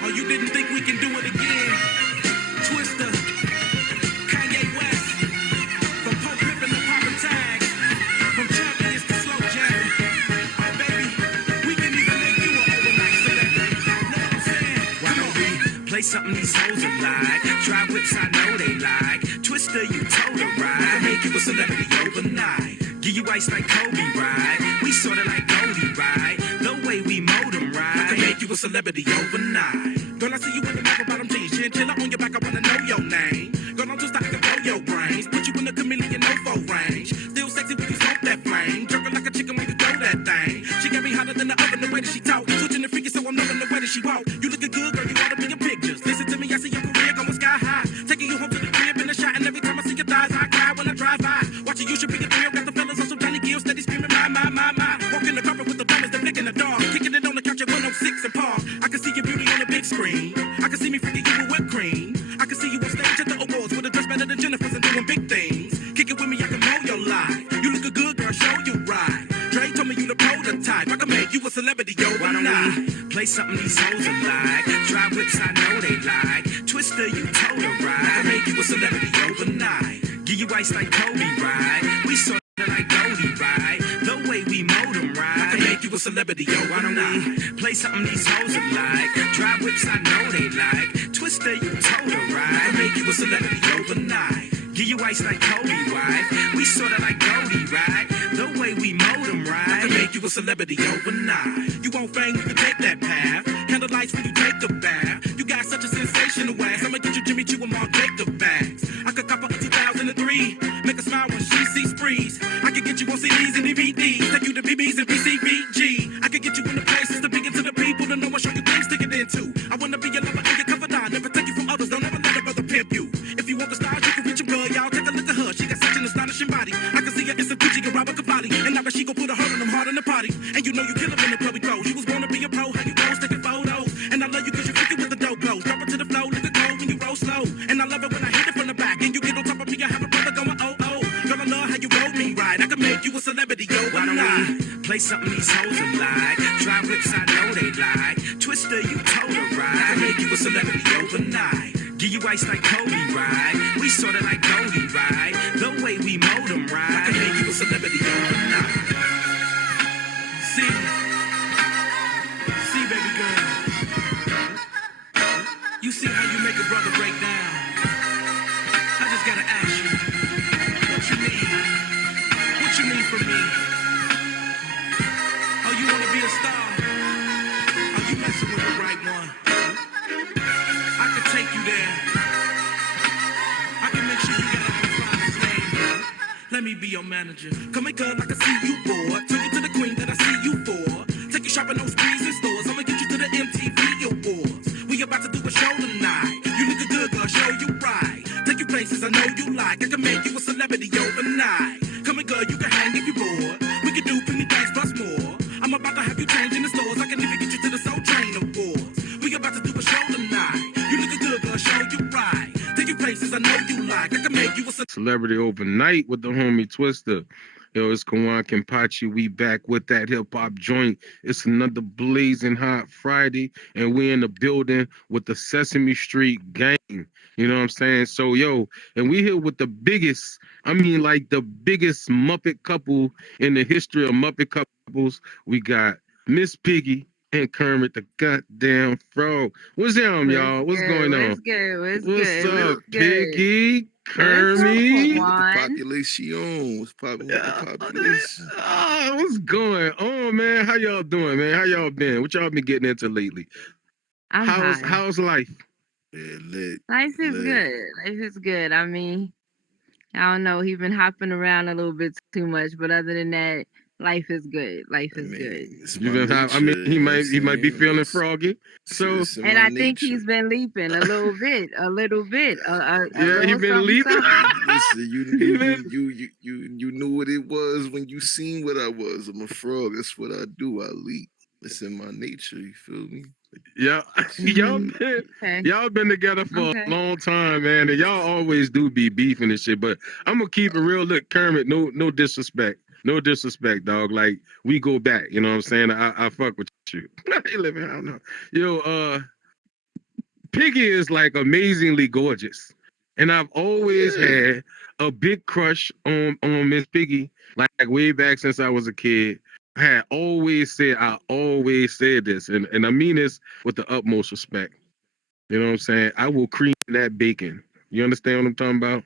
Oh, you didn't think we can do it again? Twista, Kanye West, from Pope Pippin to Papa Tag, from champions to slow jamming. Oh, baby, we can even make you an overnight celebrity. Know what I'm saying? Why don't we play something these hoes are like? Try whips, I know they like. Twista, you told her right. Make you a celebrity overnight. Give you ice like Kobe, right? We sorta like Goldie, right? The way we mold them, right? Make you a celebrity overnight. Girl, I see you in the mouth bottom jeans, chinchilla on your back, I wanna know your name. Girl, I'm just like to blow your brains, put you in the chameleon no-fo range. Still sexy when you smoke that flame, jerking like a chicken when you throw that thing. She got me hotter than the oven, the way that she talk, switching the figure so I'm loving the way that she walk. You looking good, girl, you ought to be in pictures. Listen to me, I see your career going sky high, taking you home to the crib in a shot, and every time I see your thighs, I cry when I drive by. Watching you should be a thrill, got the fellas on some Johnny Gill, steady screaming my. Walking the carpet with the fellas, they're flicking the dog, kicking it on the couch at 106 and Park. I can see your beauty on the big screen. I can see me freaking you with whipped cream. I can see you on stage at the awards with a dress better than Jennifer's and doing big things. Kick it with me, I can mold your life. You look good, girl, show you right. Dre told me you the prototype. I can make you a celebrity, yo. Why don't we play something these hoes are like? Try whips, I know they like. Twista, you told her right. I can make you a celebrity overnight. Give you ice like Kobe, right? We sorta like Goldie, right? The way we mold them, right? I can make you a celebrity, yo. Why don't we play something these hoes are like? Try whips, I know they like. Twista, you told her right. I can make you a celebrity overnight. Give you ice like Kobe, right? We sorta like Goldie, right? The way we mold them, right? I can make you a celebrity overnight. You won't fame, you can take that path. Candlelights when you take the bath. You got such a sensational ass. I'ma get you Jimmy Choo and Mark Jacob bags. I could cop her 2003. Make her smile when she sees freeze. I could get you on CDs and DVDs. Take you to BBs and BCBG. I could get you in the places to begin to the people to know what show you things to get into. I wanna be your lover and your confidant. Never take you from others. Don't ever let a brother pimp you. If you want the stars, you can reach your girl. Y'all take a look at her. She got such an astonishing body. I can see her in some Gucci and Robert Cavalli. And now she gon' put a hurt on them hard in the party. And you know you kill 'em in the club we go. You was born to be a pro. How you pose, taking photos. And I love you 'cause you're freaking with the dope blows. Drop it to the flow, look at cold when you roll slow. And I love it when I hit it from the back. And you get on top of me, I have a brother going oh. Girl, I love how you roll me right. I can make you a celebrity, yo. Why don't we play something these hoes are like? Try whips, I know they like. Twista, you told her right. I can make you a celebrity overnight. Give you ice like Kobe, right? We sorta like Goldie, right? The way we mold them, right? I can make you a celebrity overnight. See, baby girl. You see how you make a brother break down? I just gotta ask you, what you need? What you need from me? Oh, you wanna be a star? Oh, you messing with the right one. I can take you there. I can make sure you get up and find his name. Let me be your manager. Come and girl, I can see you bored. Take you to the queen that I see you for. Take you shopping those sprees and stores. I'ma get you to the MTV Awards. We about to do a show tonight. You look good, girl, show you right. Take you places I know you like. I can make you a celebrity overnight. Come and girl, you can hang if you're bored. We can do plenty things plus more. I'm about to have you change in the stores. I can even get you to the Soul Train Awards. We about to do a show tonight. You look good, girl, show you right. Take you places I know you like. I can make you a celebrity overnight with the homie Twista. Yo, it's Koan Kenpachi. We back with that hip hop joint. It's another blazing hot Friday, and we in the building with the Sesame Street gang. You know what I'm saying? So, yo, and we here with the biggest, I mean, like the biggest Muppet couple in the history of Muppet couples. We got Miss Piggy and Kermit the goddamn frog. What's down, y'all? What's going on? What's good? What's up, What's good? Piggy? Kermit? Population. What's popping with the population? What's going on, man? How y'all doing, man? How y'all been? What y'all been getting into lately? How's life? Yeah, lit. Life is good. Life is good. I mean, I don't know. He's been hopping around a little bit too much, but other than that, life is good. Life is good. He might be feeling froggy. So, and I think he's been leaping a little bit. Yeah, he's been leaping. Listen, you knew what it was when you seen what I was. I'm a frog. That's what I do. I leap. It's in my nature. You feel me? Yeah, y'all been together for a long time, man, and y'all always do be beefing and shit. But I'm gonna keep it real. Look, Kermit, no disrespect. No disrespect, dog. Like, we go back, you know what I'm saying? I fuck with you. I don't know. Yo, Piggy is like amazingly gorgeous. And I've always had a big crush on Miss Piggy, like way back since I was a kid. I always said this, and I mean this with the utmost respect. You know what I'm saying? I will cream that bacon. You understand what I'm talking about?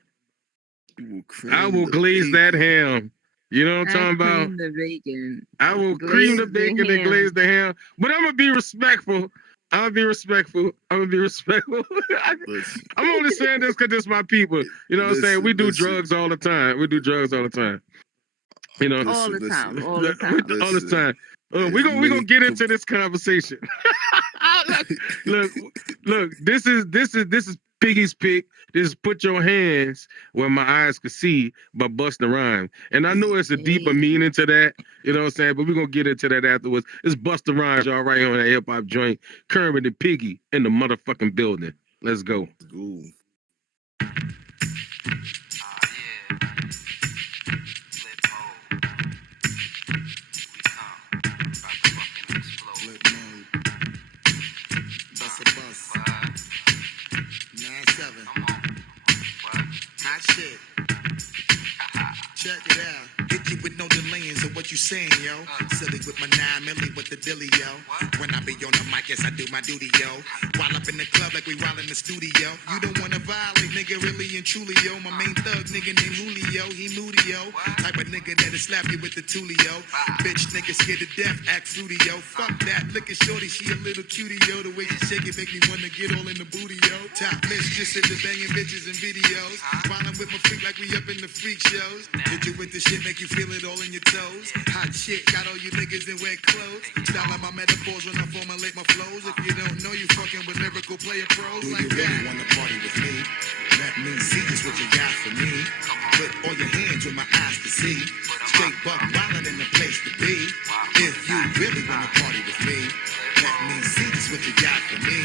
I will glaze that ham. You know what I'm talking about? Cream the bacon. I will cream the bacon and glaze the ham. But I'm gonna be respectful. I'm gonna be respectful. I'm only saying this because it's my people. You know what I'm saying? We do drugs all the time. You know, all the time. All the time. We're gonna get into this conversation. Look, this is Piggy's pick. This is Put Your Hands Where My Eyes Could See by Busta Rhymes. And I know it's a deeper meaning to that, you know what I'm saying? But we're gonna get into that afterwards. It's Busta Rhymes, y'all, right here on that hip hop joint. Kermit and Piggy in the motherfucking building. Let's go. Ooh. Shit. Check it out. Hit you with no delaying, so what you saying, yo? Silly with my 9 milli with the dilly, yo. When I be on the mic, yes, I do my duty, yo. While up in the club like we while in the studio. You don't wanna violate, nigga, really and truly, yo. My main thug, nigga named Julio, he moody, yo. Type of nigga that'll slap you with the tulio. Bitch, nigga scared to death, act fruity, yo. Fuck that, look at shorty, she a little cutie, yo. The way she shake it make me wanna get all in the booty, yo. Top mistress in the banging bitches and videos. Wildin' with my freak like we up in the freak shows. Hit you with the shit, make you feel it all in your toes. Hot shit, got all you niggas in wet clothes. Style my metaphors when I formulate my flows. If you don't know, you fucking with lyrical player pros. Do like you really that. Wanna party with me? Let me see just what you got for me. Put all your hands where my eyes can see. Straight buck wildin' in the place to be. If you really wanna party with me, let me see just what you got for me.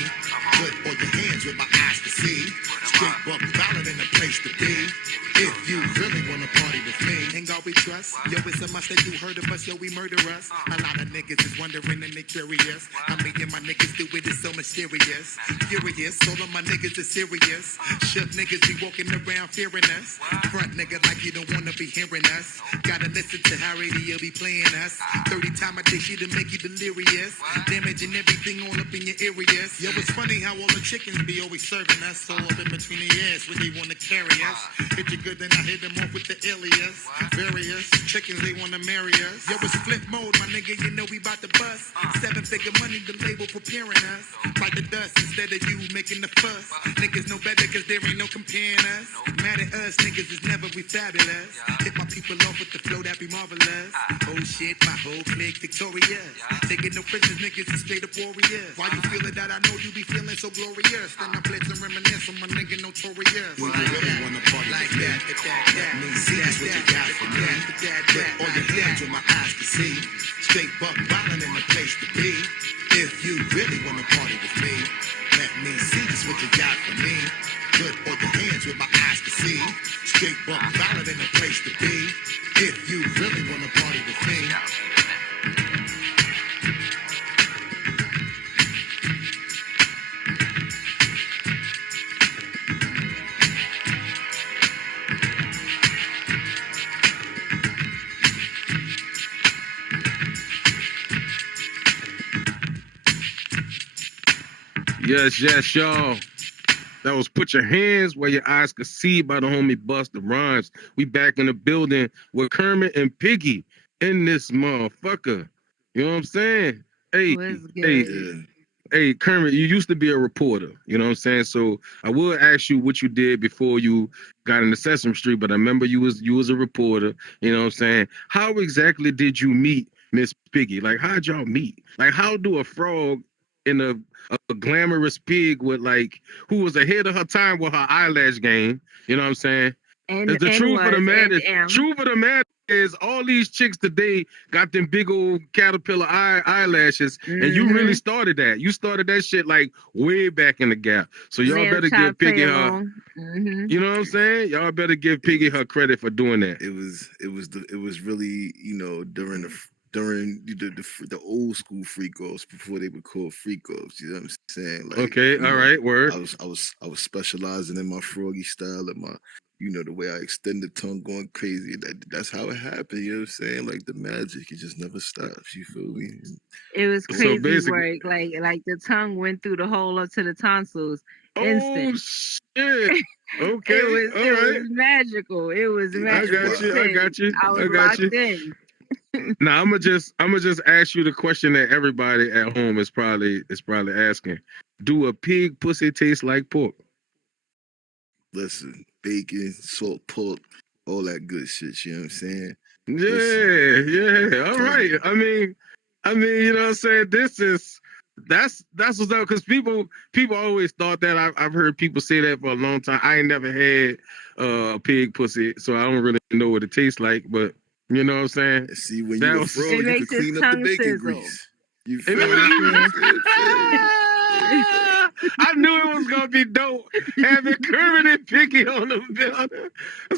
Put all your hands where my eyes can see. Straight buck wildin' in the place to be. If you really wanna party with me, ain't God we trust. Yo, it's a must that you heard of us, yo, we murder us. A lot of niggas is wondering and they curious. I mean, my niggas do it, it's so mysterious. Furious, all of my niggas is serious. Shook niggas be walking around fearing us. Front nigga like you don't wanna be hearing us. Gotta listen to how radio be playing us. 30 times a day shit to make you delirious. Damaging everything all up in your areas. Yo, it's funny how all the chickens be always serving us. All up in between the ass when they wanna carry us. Hit you good, then I hit them off with the alias. Various chickens, they wanna marry us. Yo, it's flip mode, my nigga, you know we bout to bust. 7-figure money, the label preparing us. Fight the dust instead of you making the fuss. Niggas know better cause there ain't no comparing us. Mad at us, niggas is never we fabulous. Hit my people off with the flow that be marvelous. Oh shit, my whole clique victorious. Taking no prisoners, niggas is straight up warriors. Why you feeling that? I know you be feeling so glorious. Then I blitz and reminisce on my nigga notorious. Do you really wanna party like that? Let me see just what you got for me. Put all your hands where my eyes can see. Straight buck wildin' in the place to be. If you really wanna party with me, let me see just what you got for me. Put all your hands where my eyes can see. Straight buck wildin' in the place to be. If you really Yes, y'all. That was Put Your Hands Where Your Eyes Could See by the homie Busta Rhymes. We back in the building with Kermit and Piggy in this motherfucker. You know what I'm saying? Hey, Kermit, you used to be a reporter. You know what I'm saying? So I will ask you what you did before you got into Sesame Street, but I remember you was a reporter. You know what I'm saying? How exactly did you meet Miss Piggy? Like, how'd y'all meet? Like, how do a frog in a glamorous pig with who was ahead of her time with her eyelash game? You know what I'm saying? And the truth of the matter is all these chicks today got them big old caterpillar eyelashes, and you really started that. You started that shit way back in the gap. So y'all better give Piggy her. You know what I'm saying? Y'all better give Piggy her credit for doing that. It was really, during the old school freak offs before they were called freak offs. You know what I'm saying? Okay, all right, word. I was specializing in my froggy style and my, the way I extend the tongue going crazy. That's how it happened. You know what I'm saying? Like the magic, it just never stops. You feel me? It was crazy work. Like the tongue went through the hole up to the tonsils. Instant. Oh shit! Okay, it was magical. It was magical. I got you. I was locked in. Now I'ma just ask you the question that everybody at home is probably asking. Do a pig pussy taste like pork? Listen, bacon, salt pork, all that good shit, you know what I'm saying? Yeah. All right. I mean, you know what I'm saying? That's what's up, because people always thought that. I've heard people say that for a long time. I ain't never had a pig pussy, so I don't really know what it tastes like, but you know what I'm saying? See, when you a frog, you can clean up the bacon grease. You feel me? I knew it was gonna be dope having Kermit and Piggy on the building.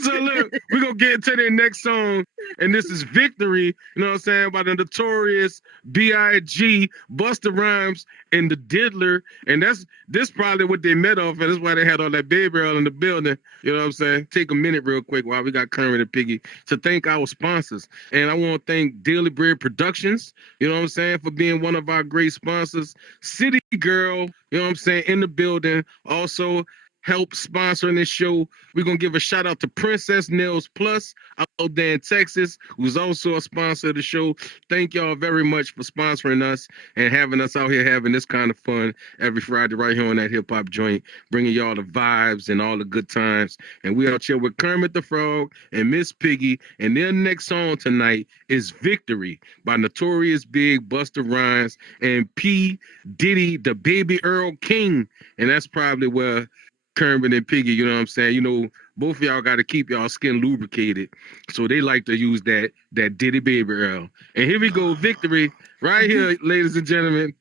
So look, we're gonna get into their next song, and this is Victory, you know what I'm saying, by the notorious B.I.G., Busta Rhymes, and the Diddler. And this probably what they met off, and that's why they had all that baby oil in the building. You know what I'm saying? Take a minute real quick while we got Kermit and Piggy to thank our sponsors. And I want to thank Daily Bread Productions, you know what I'm saying, for being one of our great sponsors. CityGirl, you know what I'm saying, in the building. Also help sponsoring this show. We're going to give a shout out to Princess Nails Plus out there in Texas, who's also a sponsor of the show. Thank y'all very much for sponsoring us and having us out here having this kind of fun every Friday right here on that hip hop joint, bringing y'all the vibes and all the good times. And we out here with Kermit the Frog and Miss Piggy. And their next song tonight is Victory by Notorious Big, Busta Rhymes, and P. Diddy, the Baby Earl King. And that's probably where Kermit and Piggy, you know what I'm saying? You know, both of y'all got to keep y'all skin lubricated. So they like to use that Diddy Baby Earl. And here we go, Victory, right here, ladies and gentlemen,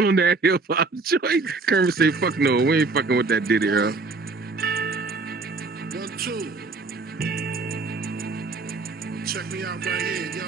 on that hip hop joint. Kermit say, fuck no, we ain't fucking with that Diddy Earl. 1, 2. Check me out right here, yo.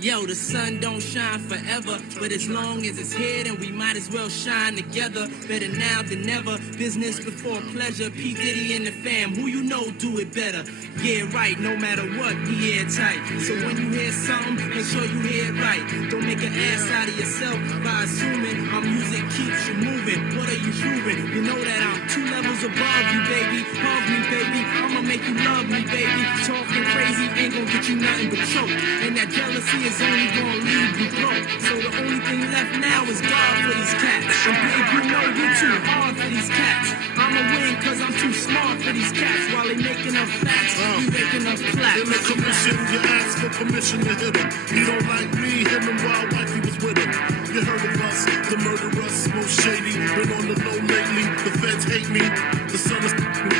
Yo, the sun don't shine forever, but as long as it's here, then we might as well shine together. Better now than never, business before pleasure. P. Diddy and the fam, who you know do it better. Yeah, right, no matter what, be airtight. So when you hear something, make sure you hear it right. Don't make an ass out of yourself by assuming our music keeps you moving. What are you proving? You know that I'm 2 levels above you, baby. Hug me, baby, I'ma make you love me, baby. Talking crazy ain't gonna get you nothing but choke. And that jealousy is only gonna leave you broke. So the only thing left now is God for these cats. And babe, you know you're too hard for these cats. I'ma win cause I'm too smart for these cats. While they making up facts, you making up plaques. In the commission, you ask for permission to hit him. He don't like me, him and wild wifey was with him. You heard of us, the murderers, most shady. Been on the low lately, the feds hate me. The son is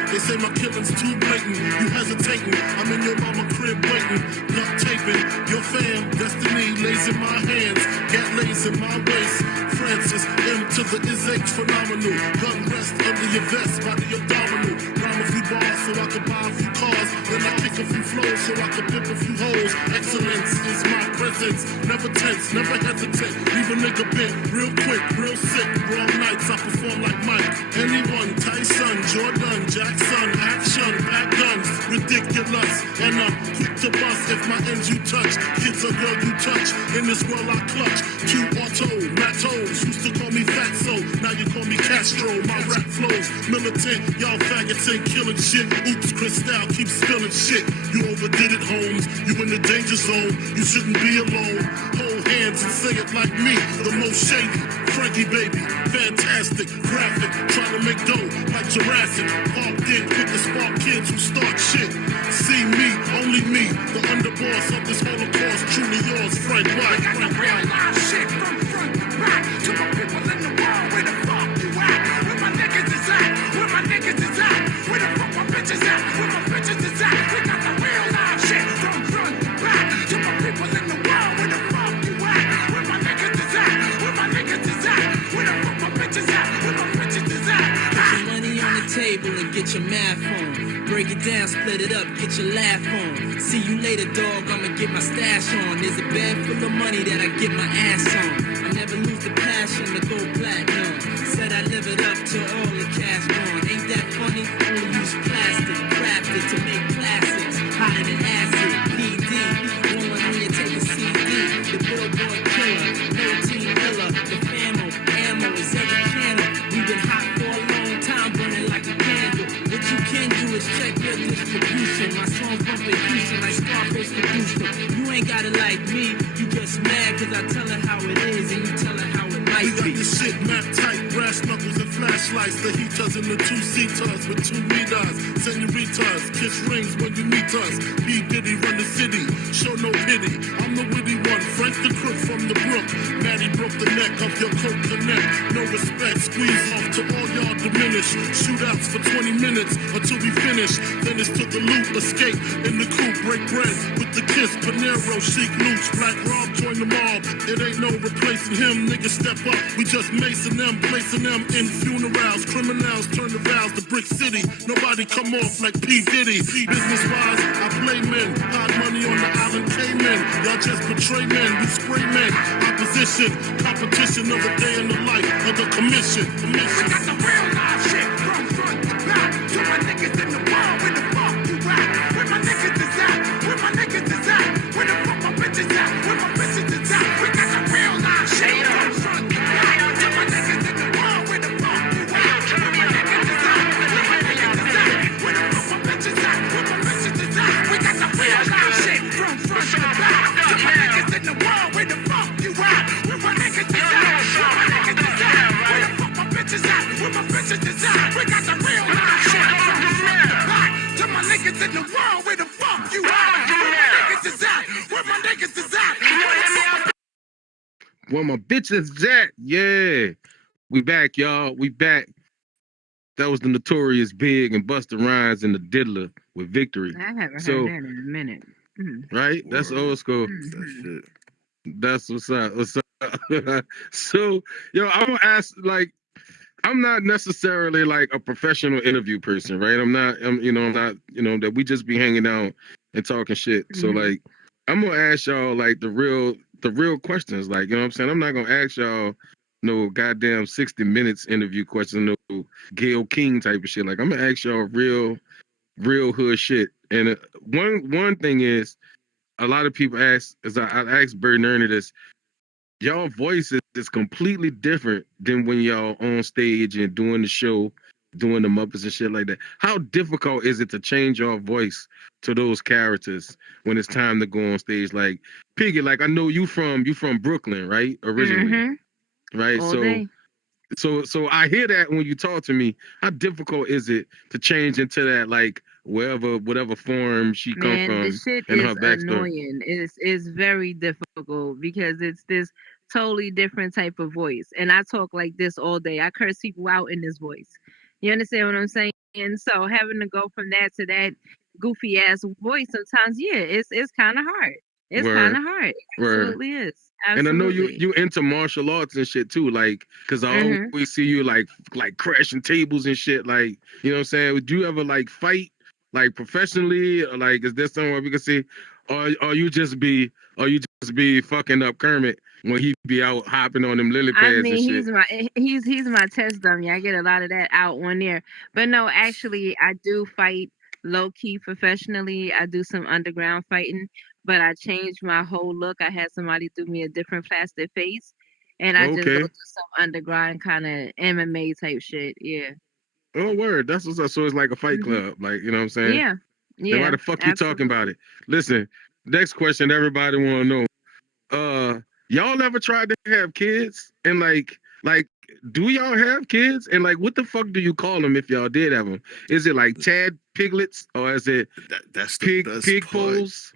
they say my killing's too blatant. You hesitating, I'm in your mama crib waiting. Duct taping, your fam, destiny lays in my hands. Cat lays in my waist. Francis, M to the is H phenomenal. Gun rest under your vest, body abdominal. Rhyme a few bars so I can buy a few cars. Then I kick a few flows so I can pimp a few hoes. Excellence is my presence. Never tense, never hesitate. Leave a nigga bent, real quick, real sick. Wrong nights, I perform like Mike. Anyone, Tyson, Jordan, Jackson, action, back guns, ridiculous. And I'm quick to bust if my ends you touch. Kids or girl you touch. In this world I clutch. 2 auto, matos. Used to call me Fatso. Now Nigga call me Castro, my rap flows militant. Y'all faggots ain't killing shit. Oops, Cristal keep spilling shit. You overdid it, Holmes. You in the danger zone. You shouldn't be alone. Hold hands and say it like me. The most shady, Frankie baby, fantastic, graphic, trying to make dough like Jurassic. Parked in with the spark kids who start shit. See me, only me, the underboss of this Holocaust. Truly yours, Frank White. I got the real live shit from front to back. To my people in the world, where the fuck you at? Where my niggas is at? Where my niggas is at? Where the fuck my bitches at? Where my bitches is at? We got the real live shit from front to back. To my people in the world, where the fuck you at? Where my niggas is at? Where my niggas is at? Where the fuck my bitches at? Where my bitches is at? Put your money on the table and get your math on. Break it down, split it up, get your laugh on. See you later, dog, I'ma get my stash on. There's a bag full of money that I get my ass on. I never lose the passion to go platinum. Said I live it up till all the cash gone. Ain't that funny? Only use plastic, crafted to make classics. Hotter than acid, PD. Rolling on you, take a CD. The Billboard killer, no team killer. The famo, ammo is every channel. We've been hot for a long time, burning like a candle. What you can do is check your distribution. My song bumping Houston like Scarface produced them. You ain't got it like me. You just mad cause I tell her how it is and you tell her how it might We got be. the shit map tight, brass knuckles and flashlights. The heaters and the 2-seaters with 2 meters. Senoritas, kiss rings when you meet us. B Diddy run the city, show no pity. I'm the witty one, Frank the crook from the brook. Maddie broke the neck of your coat connect. No respect, squeeze off to all y'all diminish. Shootouts for 20 minutes until we finish. Then it's to the loot, escape in the coupe, break bread with the kiss. Panero, chic loops, Black Rob join the mob. It ain't no replacing him, niggas step up. We just macing them, placing them in funerals. Criminals turn the vows to Brick City. Nobody come off like P. Diddy. Business wise, I play men. Hard money on the island Cayman. Y'all just betray men, we spray men. Opposition, competition of a day in the life of the commission. We got the real live shit from front to back. To my niggas in the world, where the fuck you at? Where my niggas is at? Where my niggas is at? Where the fuck my bitches at? Where my bitches is at? We got the real live shit from front to back. To my niggas in the world, where the fuck you at? Where my niggas is at? Where my niggas is at? Where the fuck my bitches at? Where my bitches is at? We got the real live shit from front to back. To my niggas in the world, where the fuck you at? Where my niggas is at? Where my niggas is at? Where the fuck my bitches at? Where my bitches is at? We got the real live shit from front to back. To my niggas in the world, where the fuck you at? Where my niggas is at? Where my niggas is at? Where my bitches at? Yeah. We back, y'all. We back. That was the Notorious Big and Busta Rhymes and the Diddler with Victory. I haven't So- heard that in a minute. Right? That's old school. That shit. That's what's up. What's up? So, yo, I'm gonna ask, like, I'm not necessarily like a professional interview person, right? I'm not, that we just be hanging out and talking shit. So, like, I'm gonna ask y'all like the real questions. Like, you know what I'm saying? I'm not gonna ask y'all no goddamn 60 minutes interview questions, no Gayle King type of shit. Like, I'm gonna ask y'all real hood shit. And one thing is, a lot of people ask, as I asked Bert and Ernie this, y'all voice is completely different than when y'all on stage and doing the show, doing the Muppets and shit like that. How difficult is it to change your voice to those characters when it's time to go on stage? Like Piggy, like I know you from Brooklyn, right? Originally, right? All day. So I hear that when you talk to me. How difficult is it to change into that, like whatever form she come from? The shit and is her backstory? annoying. It's very difficult because it's this totally different type of voice. And I talk like this all day. I curse people out in this voice. You understand what I'm saying? And so having to go from that to that goofy ass voice sometimes, yeah, it's kind of hard. It's kind of hard. It absolutely is. Absolutely. And I know you into martial arts and shit too, like, cause I always see you like crashing tables and shit, like, you know what I'm saying? Would you ever like fight like professionally, or like is there somewhere we can see, or you just be fucking up Kermit when he be out hopping on them lily pads I mean, and shit? he's my test dummy. I get a lot of that out on there. But no, actually, I do fight low key professionally. I do some underground fighting, but I changed my whole look. I had somebody do me a different plastic face, and I just go Okay. do some underground kind of MMA type shit. Yeah. Oh, word. That's what's up. So it's like a fight Mhm. club. Like, you know what I'm saying? Yeah. Then why Yeah. the fuck you talking about it? Listen, next question everybody want to know. Y'all ever tried to have kids? And like, do y'all have kids? And like, what the fuck do you call them if y'all did have them? Is it like Chad piglets or is it That's the best pig part. poles?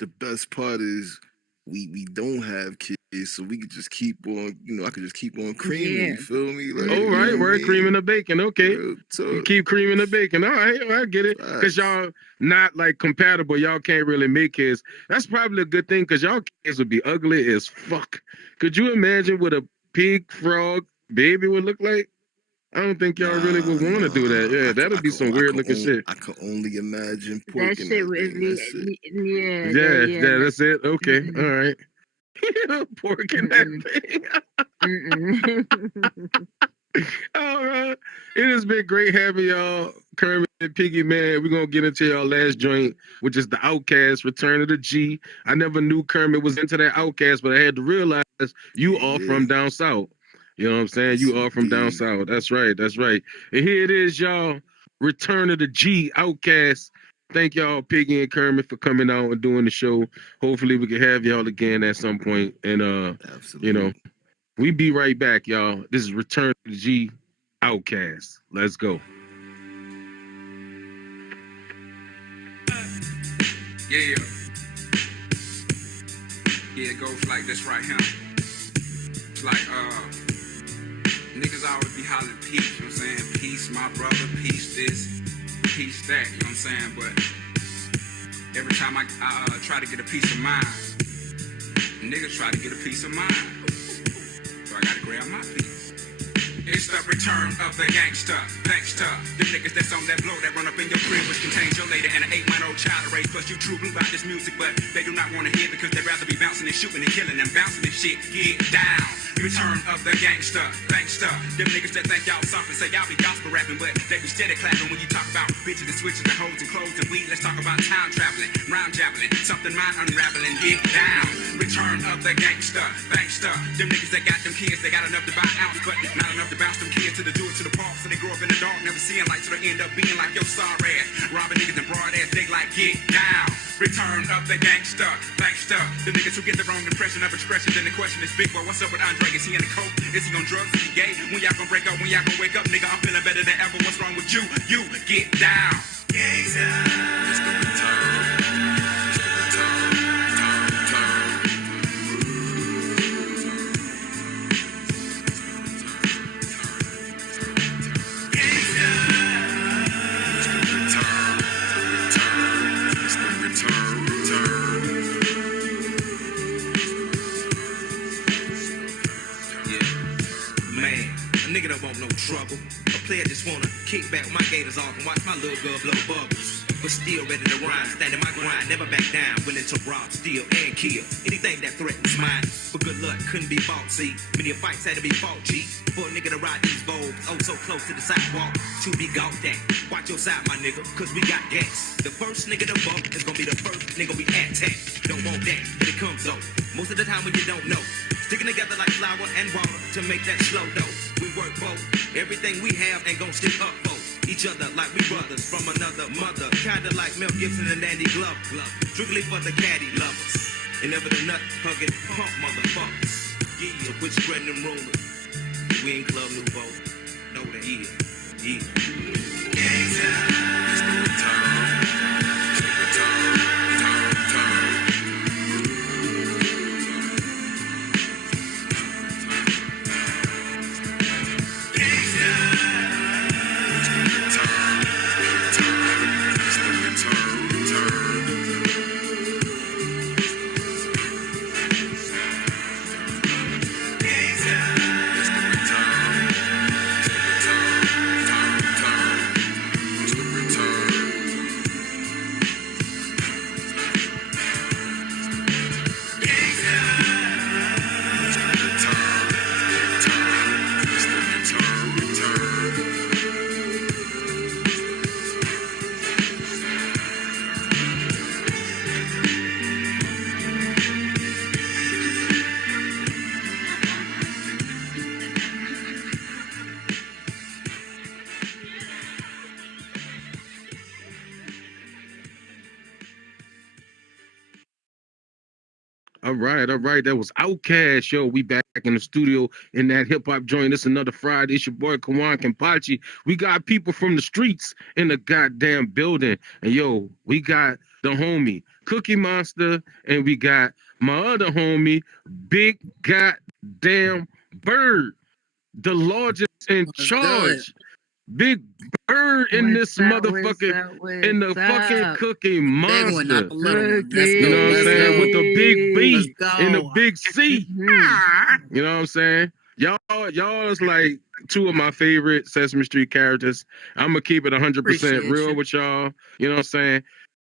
The best part is we don't have kids, so we could just keep on, I could just keep on creaming, Yeah. you feel me? Like, Oh, right, we're creaming the bacon. Okay. Real You talk. keep creaming the bacon. All right, I get it. Because Facts. y'all not like compatible. Y'all can't really make kids. That's probably a good thing because y'all kids would be ugly as fuck. Could you imagine what a pig frog baby would look like? I don't think y'all really would want to do that. Yeah, that'd be some weird looking shit. I could only imagine That porking shit that would thing. be, That's it. yeah, That's it. Okay, Mm-mm. all right. Porking that thing. All right. It has been great having y'all, Kermit and Piggy, man. We're going to get into y'all last joint, which is the Outcast, Return of the G. I never knew Kermit was into that Outcast, but I had to realize you are from down south. You know what I'm saying? You are from down south. That's right. That's right. And here it is, y'all. Return of the G, Outcast. Thank y'all, Piggy and Kermit, for coming out and doing the show. Hopefully we can have y'all again at some point. And Absolutely. you know, we be right back, y'all. This is Return to the G, Outcast. Let's go. Yeah. Yeah, it goes like this right here. It's like, niggas always be hollering peace, you know what I'm saying? Peace, my brother, peace this, peace that, you know what I'm saying? But every time I try to get a peace of mind, niggas try to get a peace of mind. So I gotta grab my peace. It's the return of the gangster. Them niggas that's on that blow that run up in your crib, which contains your lady and an 8-month-old child to raise. Plus you true blue about this music, but they do not want to hear because they'd rather be bouncing and shooting and killing and bouncing and shit. Get down. Return of the gangster. Them niggas that think y'all something say y'all be gospel rapping, but they be steady clapping when you talk about bitches and switches and hoes and clothes and weed. Let's talk about time traveling, rhyme jabbling, something mind unraveling. Get down. Return of the gangster. Them niggas that got them kids, they got enough to buy an ounce, but not enough to bounce them kids to the do it to the park. So they grow up in the dark, never seeing light, so they end up being like your sorry ass. Robbing niggas and broad ass, they like get down. Return of the gangster. The niggas who get the wrong impression of expression, then the question is big boy, what's up with Andre? Is he in the coke? Is he on drugs? Is he gay? When y'all gonna break up? When y'all gonna wake up? Nigga, I'm feeling better than ever. What's wrong with you? You get down. Gangster. It's the return. Nigga don't want no trouble. A player just wanna kick back my gators off and watch my little girl blow bubbles. But still ready to rhyme, standing my grind, never back down, willing to rob, steal, and kill anything that threatens mine. But good luck couldn't be bought, see. Many fights had to be fought, G. For a nigga to ride these bulbs, oh so close to the sidewalk, to be gawked at. Watch your side, my nigga, cause we got gas. The first nigga to bump is gonna be the first nigga we attack. Don't want that, but it comes though. Most of the time when you don't know. Sticking together like flour and water to make that slow dough. We work both. Everything we have ain't gon' stick up both. Each other like we brothers from another mother. Kinda like Mel Gibson and Andy Glover. Strictly for the caddy lovers. And never the nut hugging punk motherfuckers. Yeah, so quit spreading them rumors. We ain't Club Nouveau. Know that. Yeah. It's the return. Return. All right. That was Outkast. Yo, we back in the studio in that hip hop joint. It's another Friday. It's your boy Koan Kenpachi. We got people from the streets in the goddamn building. And yo, we got the homie Cookie Monster, and we got my other homie, Big Goddamn Bird, the largest in charge. Big Bird in this motherfucker, in the fucking Cookie Monster. You know what I'm saying? With the big B and the big C. You know what I'm saying? Y'all is like two of my favorite Sesame Street characters. I'm gonna keep it 100% real with y'all. You know what I'm saying?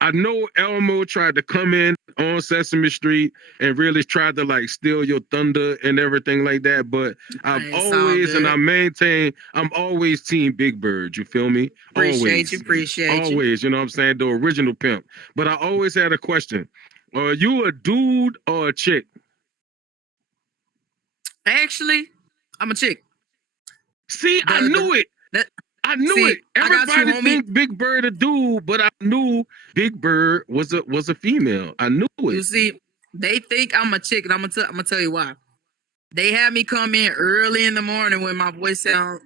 I know Elmo tried to come in on Sesame Street and really tried to like steal your thunder and everything like that, but I've always and I maintain I'm always team Big Bird. You feel me? Appreciate you. Always, you know what I'm saying? The original pimp. But I always had a question. Are you a dude or a chick? Actually, I'm a chick. See, I knew it. I knew it. Everybody think Big Bird a dude, but I knew Big Bird was a female. I knew it. You see, they think I'm a chick, and I'm gonna tell you why. They had me come in early in the morning when my voice sound,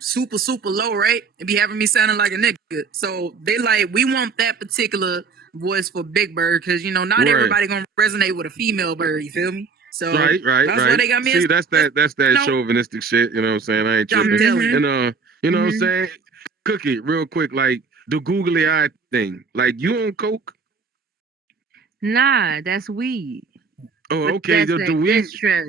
super low, right? And be having me sounding like a nigga. So they like, we want that particular voice for Big Bird because not everybody gonna resonate with a female bird. You feel me? So right. That's why they got me. See, that's that chauvinistic shit. You know what I'm saying? I ain't tripping. And you know what I'm saying? Cookie, real quick, like the googly eye thing. Like you on coke? Nah, that's weed. Oh, okay. The weed.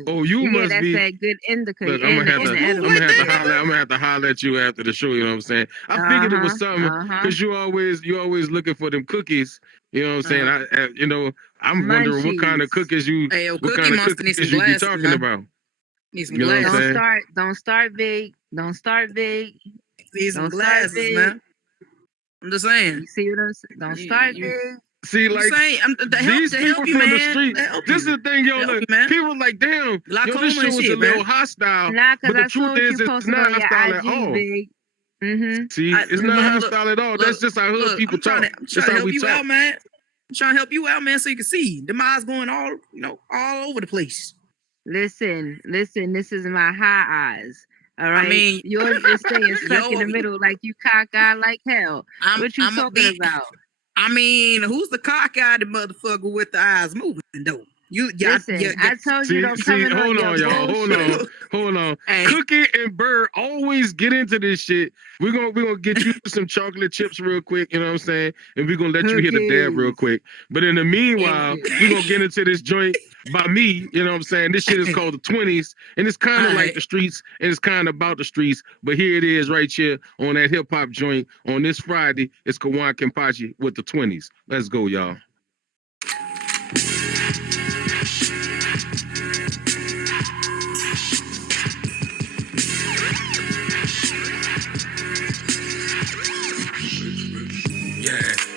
Oh, you must that's be. That's that good indica. Look, I'm gonna have to holler at you after the show. You know what I'm saying? I figured it was something because you always looking for them cookies. You know what I'm saying? I'm wondering what kind of cookies you be talking about. Need some glasses. Don't start big. Need some glasses, man. I'm just saying. You see what I'm saying? Don't start big. See, like these people from the street. This is the thing, yo. Look, people like, damn, this shit was a little hostile. Nah, but the truth is, it's not hostile at all. See, it's not hostile at all. That's just how hood people talk. That's how we talk. I'm trying to help you out, man, so you can see. Them eyes going all over the place. Listen, this is my high eyes. All right. I mean, you're staying stuck in the middle like you cockeyed like hell. What you talking about? I mean, who's the cockeyed motherfucker with the eyes moving though? I told you don't come in hold on, y'all. Hold on. Hey. Cookie and Bird always get into this shit. We're gonna get you some chocolate chips real quick, you know what I'm saying? And we're gonna let you hit the dab real quick. But in the meanwhile, we're gonna get into this joint by me, you know what I'm saying? This shit is called the 20s, and it's kind of like the streets, and it's kind of about the streets. But here it is right here on that hip hop joint on this Friday. It's Koan Kenpachi with the 20s. Let's go, y'all.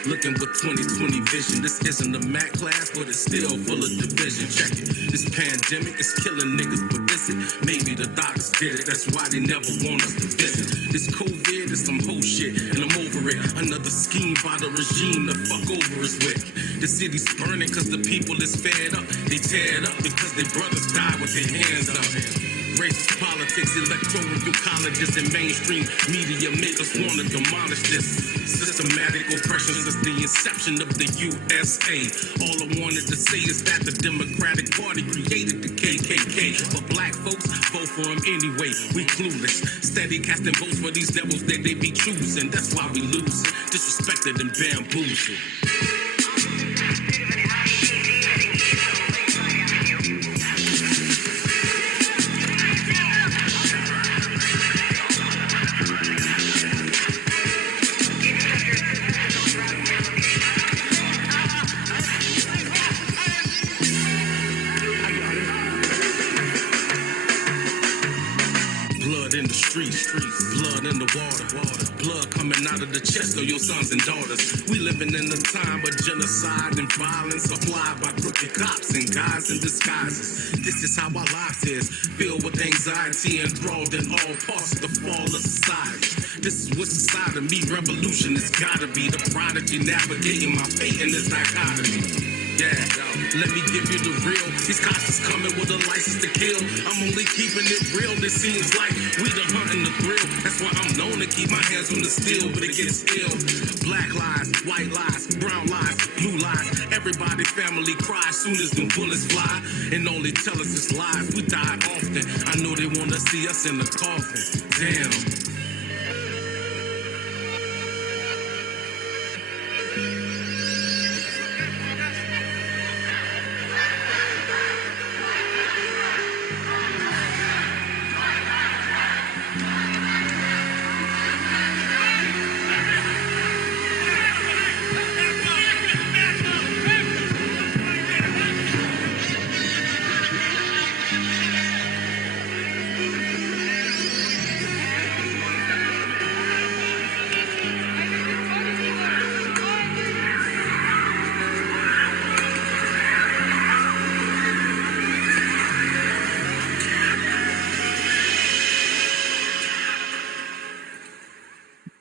Looking with 20/20 vision. This isn't a math class, but it's still full of division. Check it. This pandemic is killing niggas, but visit. Maybe the doctors did it. That's why they never want us to visit. This COVID is some whole shit, and I'm over it. Another scheme by the regime to fuck over us with. The city's burning because the people is fed up. They tear it up because their brothers die with their hands up. Racist politics, electoral colleges, and mainstream media make us want to demolish this. Systematic oppression since the inception of the USA. All I wanted to say is that the Democratic Party created the KKK. But black folks vote for them anyway. We clueless. Steady casting votes for these devils that they be choosing. That's why we lose. Disrespected and bamboozled. Blood in the water, blood coming out of the chest of your sons and daughters. We living in a time of genocide and violence applied by crooked cops and guys in disguises. This is how our lives is, filled with anxiety and enthralled in all parts of the fall of society. This is what's inside of me, revolution has gotta be the prodigy navigating my fate in this dichotomy. Yeah, let me give you the real. These cops is coming with a license to kill. I'm only keeping it real. It seems like we the hunt and the thrill. That's why I'm known to keep my hands on the steel, but it gets ill. Black lies, white lies, brown lies, blue lies. Everybody family cries soon as the bullets fly. And only tell us it's lies. We die often. I know they wanna see us in the coffin. Damn.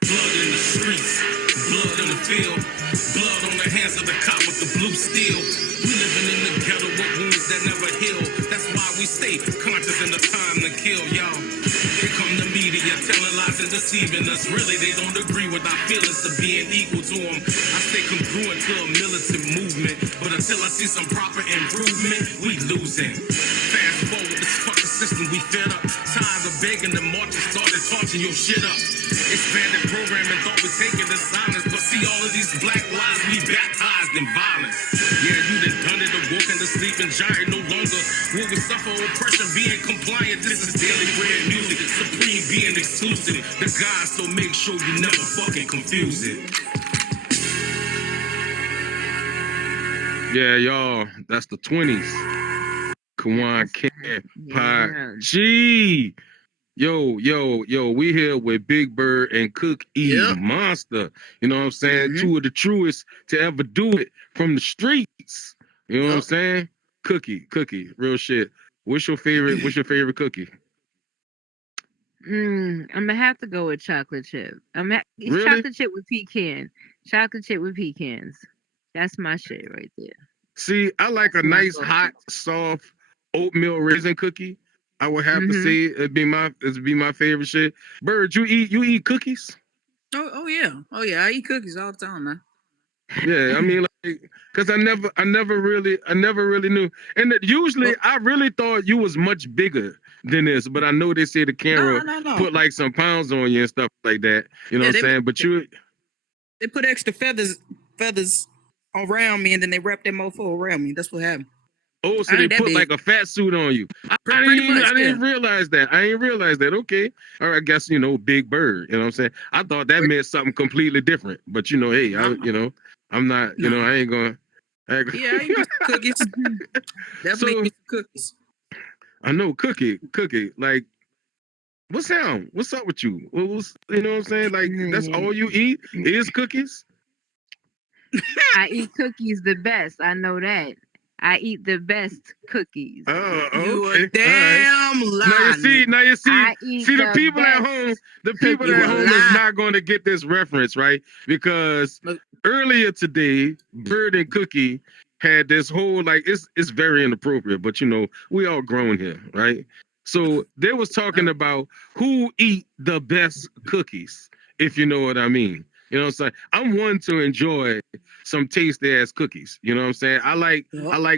Blood in the streets, blood in the field, blood on the hands of the cop with the blue steel. We living in the ghetto with wounds that never heal. That's why we stay conscious in the time to kill, y'all. Here come the media telling lies and deceiving us. Really, they don't agree with our feelings of being equal to them. I stay congruent to a militant movement, but until I see some proper improvement, we losing. Fast forward, this fucking system we fed up. Tired of begging the marchers started torching your shit up. Expanded programming, thought we taking the silence, but see all of these black lives we baptized in violence. Yeah, you done it, awoken the sleeping giant. No longer will we suffer oppression, being compliant. This is daily bread music, supreme being exclusive. The God, so make sure you never fucking confuse it. Yeah, y'all, that's the 20s. Koan Kenpachi. Yo, we here with Big Bird and Cook E Monster. You know what I'm saying? Two of the truest to ever do it from the streets. You know what I'm saying? Cookie, real shit. What's your favorite cookie? I'm gonna have to go with chocolate chip. It's Really? chocolate chip with pecan. Chocolate chip with pecans. That's my shit right there. See, I like a nice, hot, soft oatmeal raisin cookie. I would have to say it'd be my favorite shit. Bird, you eat cookies? Oh yeah. I eat cookies all the time, man. Yeah, I mean, like, cause I never really knew. And usually, I really thought you was much bigger than this, but I know they say the camera No. put like some pounds on you and stuff like that. You know what I'm saying? But they put extra feathers around me, and then they wrap that mofo around me. That's what happened. Oh, so they put like a fat suit on you. I didn't realize that. I ain't realize that. Okay. All right, I guess, Big Bird. You know what I'm saying? I thought that meant something completely different. But, hey, I'm not, I ain't going to. Yeah, I eat cookies. Definitely eat cookies. I know, cookie. Like, what's up with you? You know what I'm saying? Like, that's all you eat is cookies? I eat cookies the best. I know that. I eat the best cookies. Oh, okay. You a damn lie. Now you see the people at home. The people at home is not going to get this reference, right? Because earlier today, Bert and Cookie had this whole it's very inappropriate, but we all grown here, right? So they was talking about who eat the best cookies, if you know what I mean. You know what I'm saying? I'm one to enjoy some tasty ass cookies. You know what I'm saying? I like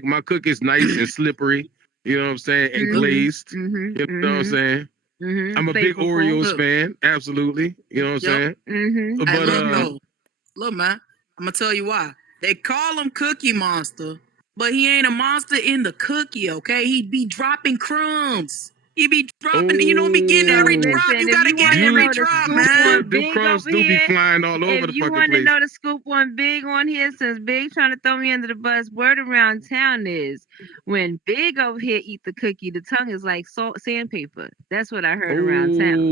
my cookies nice and slippery. You know what I'm saying? And glazed. You know what I'm saying? I'm a big Oreos fan. Absolutely. You know what I'm saying? But look, man, I'm gonna tell you why. They call him Cookie Monster, but he ain't a monster in the cookie, okay? He'd be dropping crumbs. He be dropping, be getting every drop. You gotta get every drop, man. The crumbs do be flying all over the fucking place. If you want to know the scoop on Big on here, since Big trying to throw me under the bus, word around town is when Big over here eat the cookie, the tongue is like sandpaper. That's what I heard around town.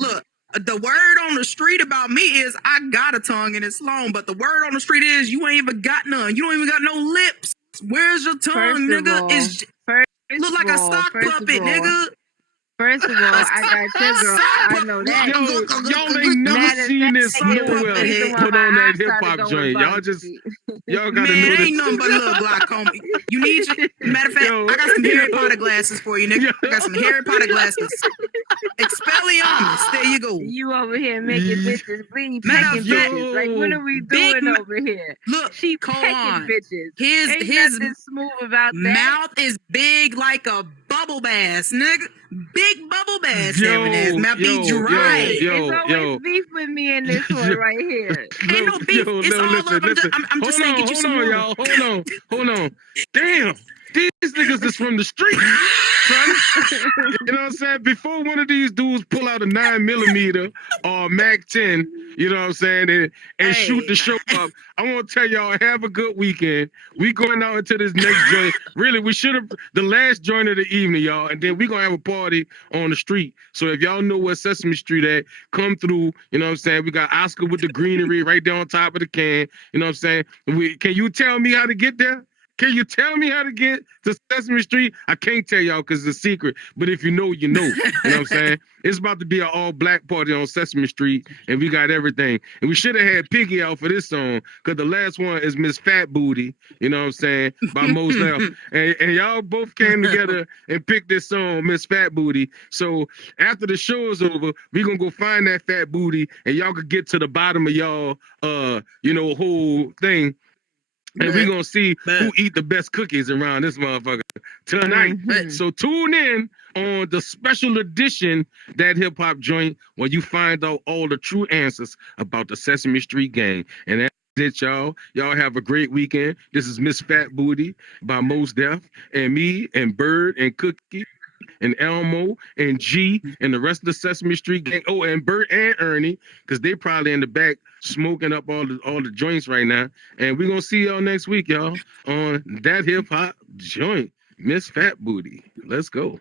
Look. The word on the street about me is I got a tongue and it's long, but the word on the street is you ain't even got none. You don't even got no lips. Where's your tongue, nigga? Look like a sock puppet, nigga. First of all, I got your girl. I know that. Yo, y'all ain't never seen this nowhere put on that hip hop joint. Y'all gotta know it this. ain't nothing but little glaucoma. You need your, matter of fact, I got some Harry Potter glasses for you, nigga. I got some Harry Potter glasses. Expelliarmus. There you go. You over here making bitches bleed, pecking bitches. Like, what are we doing over here? Look, she Koan. bitches. His nothing smooth about that. Mouth is big like a bubble bass, nigga. Big bubble bass having ass. Mouth be dry. It's always beef with me in this one right here. Ain't no beef. It's all listen. up. I'm just saying, get you some more. Y'all. Hold on. Damn. These niggas is from the street, son. You know what I'm saying? Before one of these dudes pull out a 9mm or Mac 10, you know what I'm saying, and shoot the show up, I want to tell y'all, have a good weekend. We going out into this next joint. Really, we should have, the last joint of the evening, y'all, and then we going to have a party on the street. So if y'all know where Sesame Street at, come through, you know what I'm saying? We got Oscar with the greenery right there on top of the can, you know what I'm saying? Can you tell me how to get there? Can you tell me how to get to Sesame Street? I can't tell y'all because it's a secret. But if you know, you know. You know what I'm saying? It's about to be an all-black party on Sesame Street, and we got everything. And we should have had Piggy out for this song because the last one is Miss Fat Booty, you know what I'm saying, by Mos Def. And y'all both came together and picked this song, Miss Fat Booty. So after the show is over, we're going to go find that fat booty, and y'all could get to the bottom of y'all, whole thing. And we're going to see who eat the best cookies around this motherfucker tonight. So tune in on the special edition, That Hip Hop Joint, where you find out all the true answers about the Sesame Street gang. And that's it, y'all. Y'all have a great weekend. This is Miss Fat Booty by Mos Def, and me and Bert and Cookie and Elmo and G and the rest of the Sesame Street gang. Oh, and Bert and Ernie, because they probably in the back smoking up all the joints right now. And we're gonna see y'all next week, y'all, on That Hip Hop Joint. Miss Fat Booty. Let's go.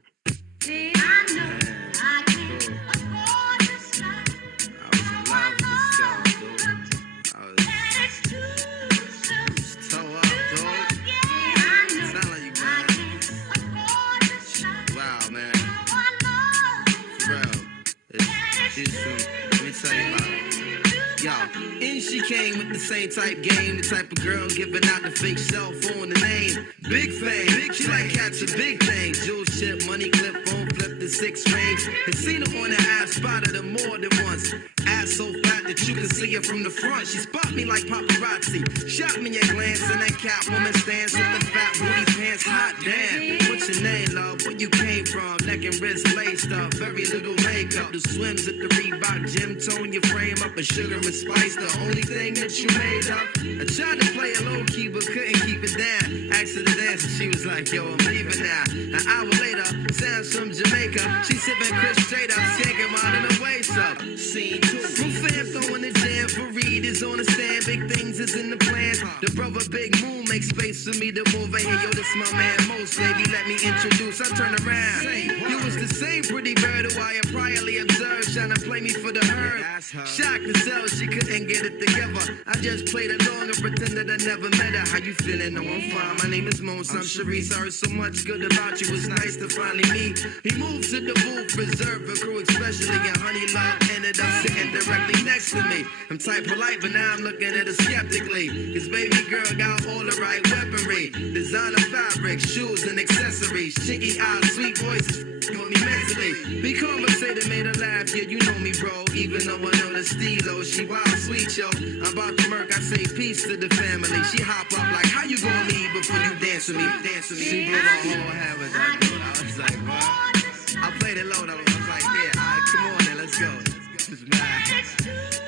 And she came with the same type game, the type of girl giving out the fake cell phone, the name. Big fame, she like catching big things. Jewel ship, money clip, phone flip, the 6 range. And seen her on the ass, spotted her more than once. Ass so fat that you can see her from the front. She spot me like paparazzi. Shot me a glance and that Catwoman stands with the fat booty pants. Hot damn, what's your name, love? Where you came from? Neck and wrist laced up, very little makeup. The swims at the Reebok gym, tone your frame up, a sugar and spice. The only thing that you made up. I tried to play it low key, but couldn't keep it down. Asked her to dance, and she was like, yo, I'm leaving now. An hour later, sounds from Jamaica. She sipping Chris straight up, skanking while in the waist up. Scene 2. My fam throwing the jam for Reed is on the stand. Big things is in the plans. The brother Big Moon makes space for me to move in here. Yo, this my man Most, baby, let me introduce. I turn around. You was the same pretty bird who I had priorly observed, trying to play me for the herd. Shocked to sell, she couldn't get it together. I just played along and pretended I never met her. How you feeling? No, I'm fine. My name is Mons. I'm Sharice. I heard so much good about you. It's nice to finally meet. He moved to the booth, reserved for crew, especially in Honey Love. Ended up sitting directly next to me. I'm type polite, but now I'm looking at her skeptically. Cause baby girl got all the right weaponry. Designer fabric, shoes and accessories. Chinky eyes, sweet voices, with me mentally. Be conversated, made her laugh. Yeah, you know me, bro. Even though I know the stilo, she wild sweet, yo. I'm about to murk, I say peace to the family. She hop up like, how you gonna leave before you dance with me? Dance with me. She blew my whole head with that dude. I was like, what? I played it low though. I was like, yeah, alright, come on then, let's go. This is mad.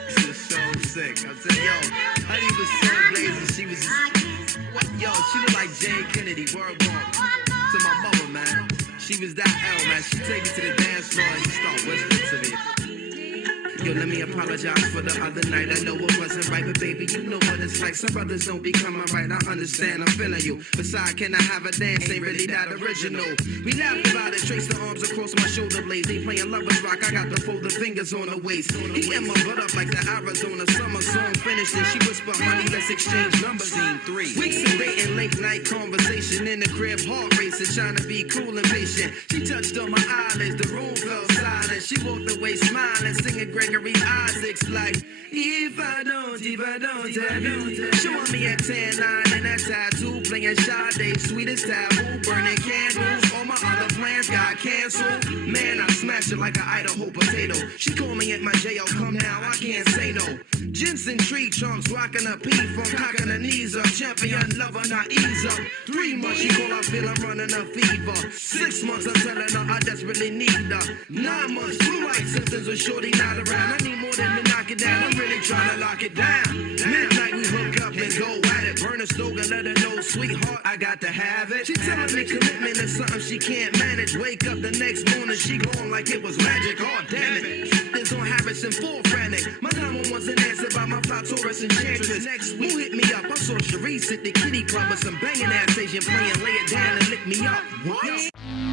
This is so sick. I said, yo, honey was so blazing. She was, yo, she looked like Jane Kennedy, word walk. To my mother, man. She was that L, man. She take me to the dance floor and she start whispering to me. Yo, let me apologize for the other night. I know it wasn't right, but baby, you know what it's like. Some brothers don't be coming right. I understand, I'm feeling you. Besides, can I have a dance? Ain't really that original. We laughed about it, trace the arms across my shoulder blades. They playing lovers rock, I got the folded fingers on the waist. He in my butt up like the Arizona summer song finished. And she whispered, honey, let's exchange numbers. Scene 3. Weeks of dating, late night conversation in the crib, heart racing, trying to be cool and patient. She touched on my eyelids, the room fell silent. She walked away smiling, singing Gregory Isaacs like, if I don't, showing me a tan line and a tattoo, playing Sade, sweetest taboo, burning candles. All my other plans got canceled. Man, I smashed it like an Idaho potato. She called me at my jail, come now, I can't say no. Jensen tree trunks, rocking a pee from cocking her knees up. Champion lover, not ease up. 3 months, she call, I feel I'm running a fever. 6 months, I'm telling her I desperately need her. 9 months, blue light symptoms with shorty not around. I need more than to knock it down, I'm really trying to lock it down. Midnight, we hook up and go at it. Burn a stove and let her know, sweetheart, I got to have it. She telling me commitment is something she can't manage. Wake up the next morning, she glowing like it was magic. Oh, damn it. This on Harrison, full frantic. My 911's an answer by my fly Taurus enchantress. Next, who hit me up? I saw Sharice at the kitty club with some banging ass Asian playing. Lay it down and lick me up. What?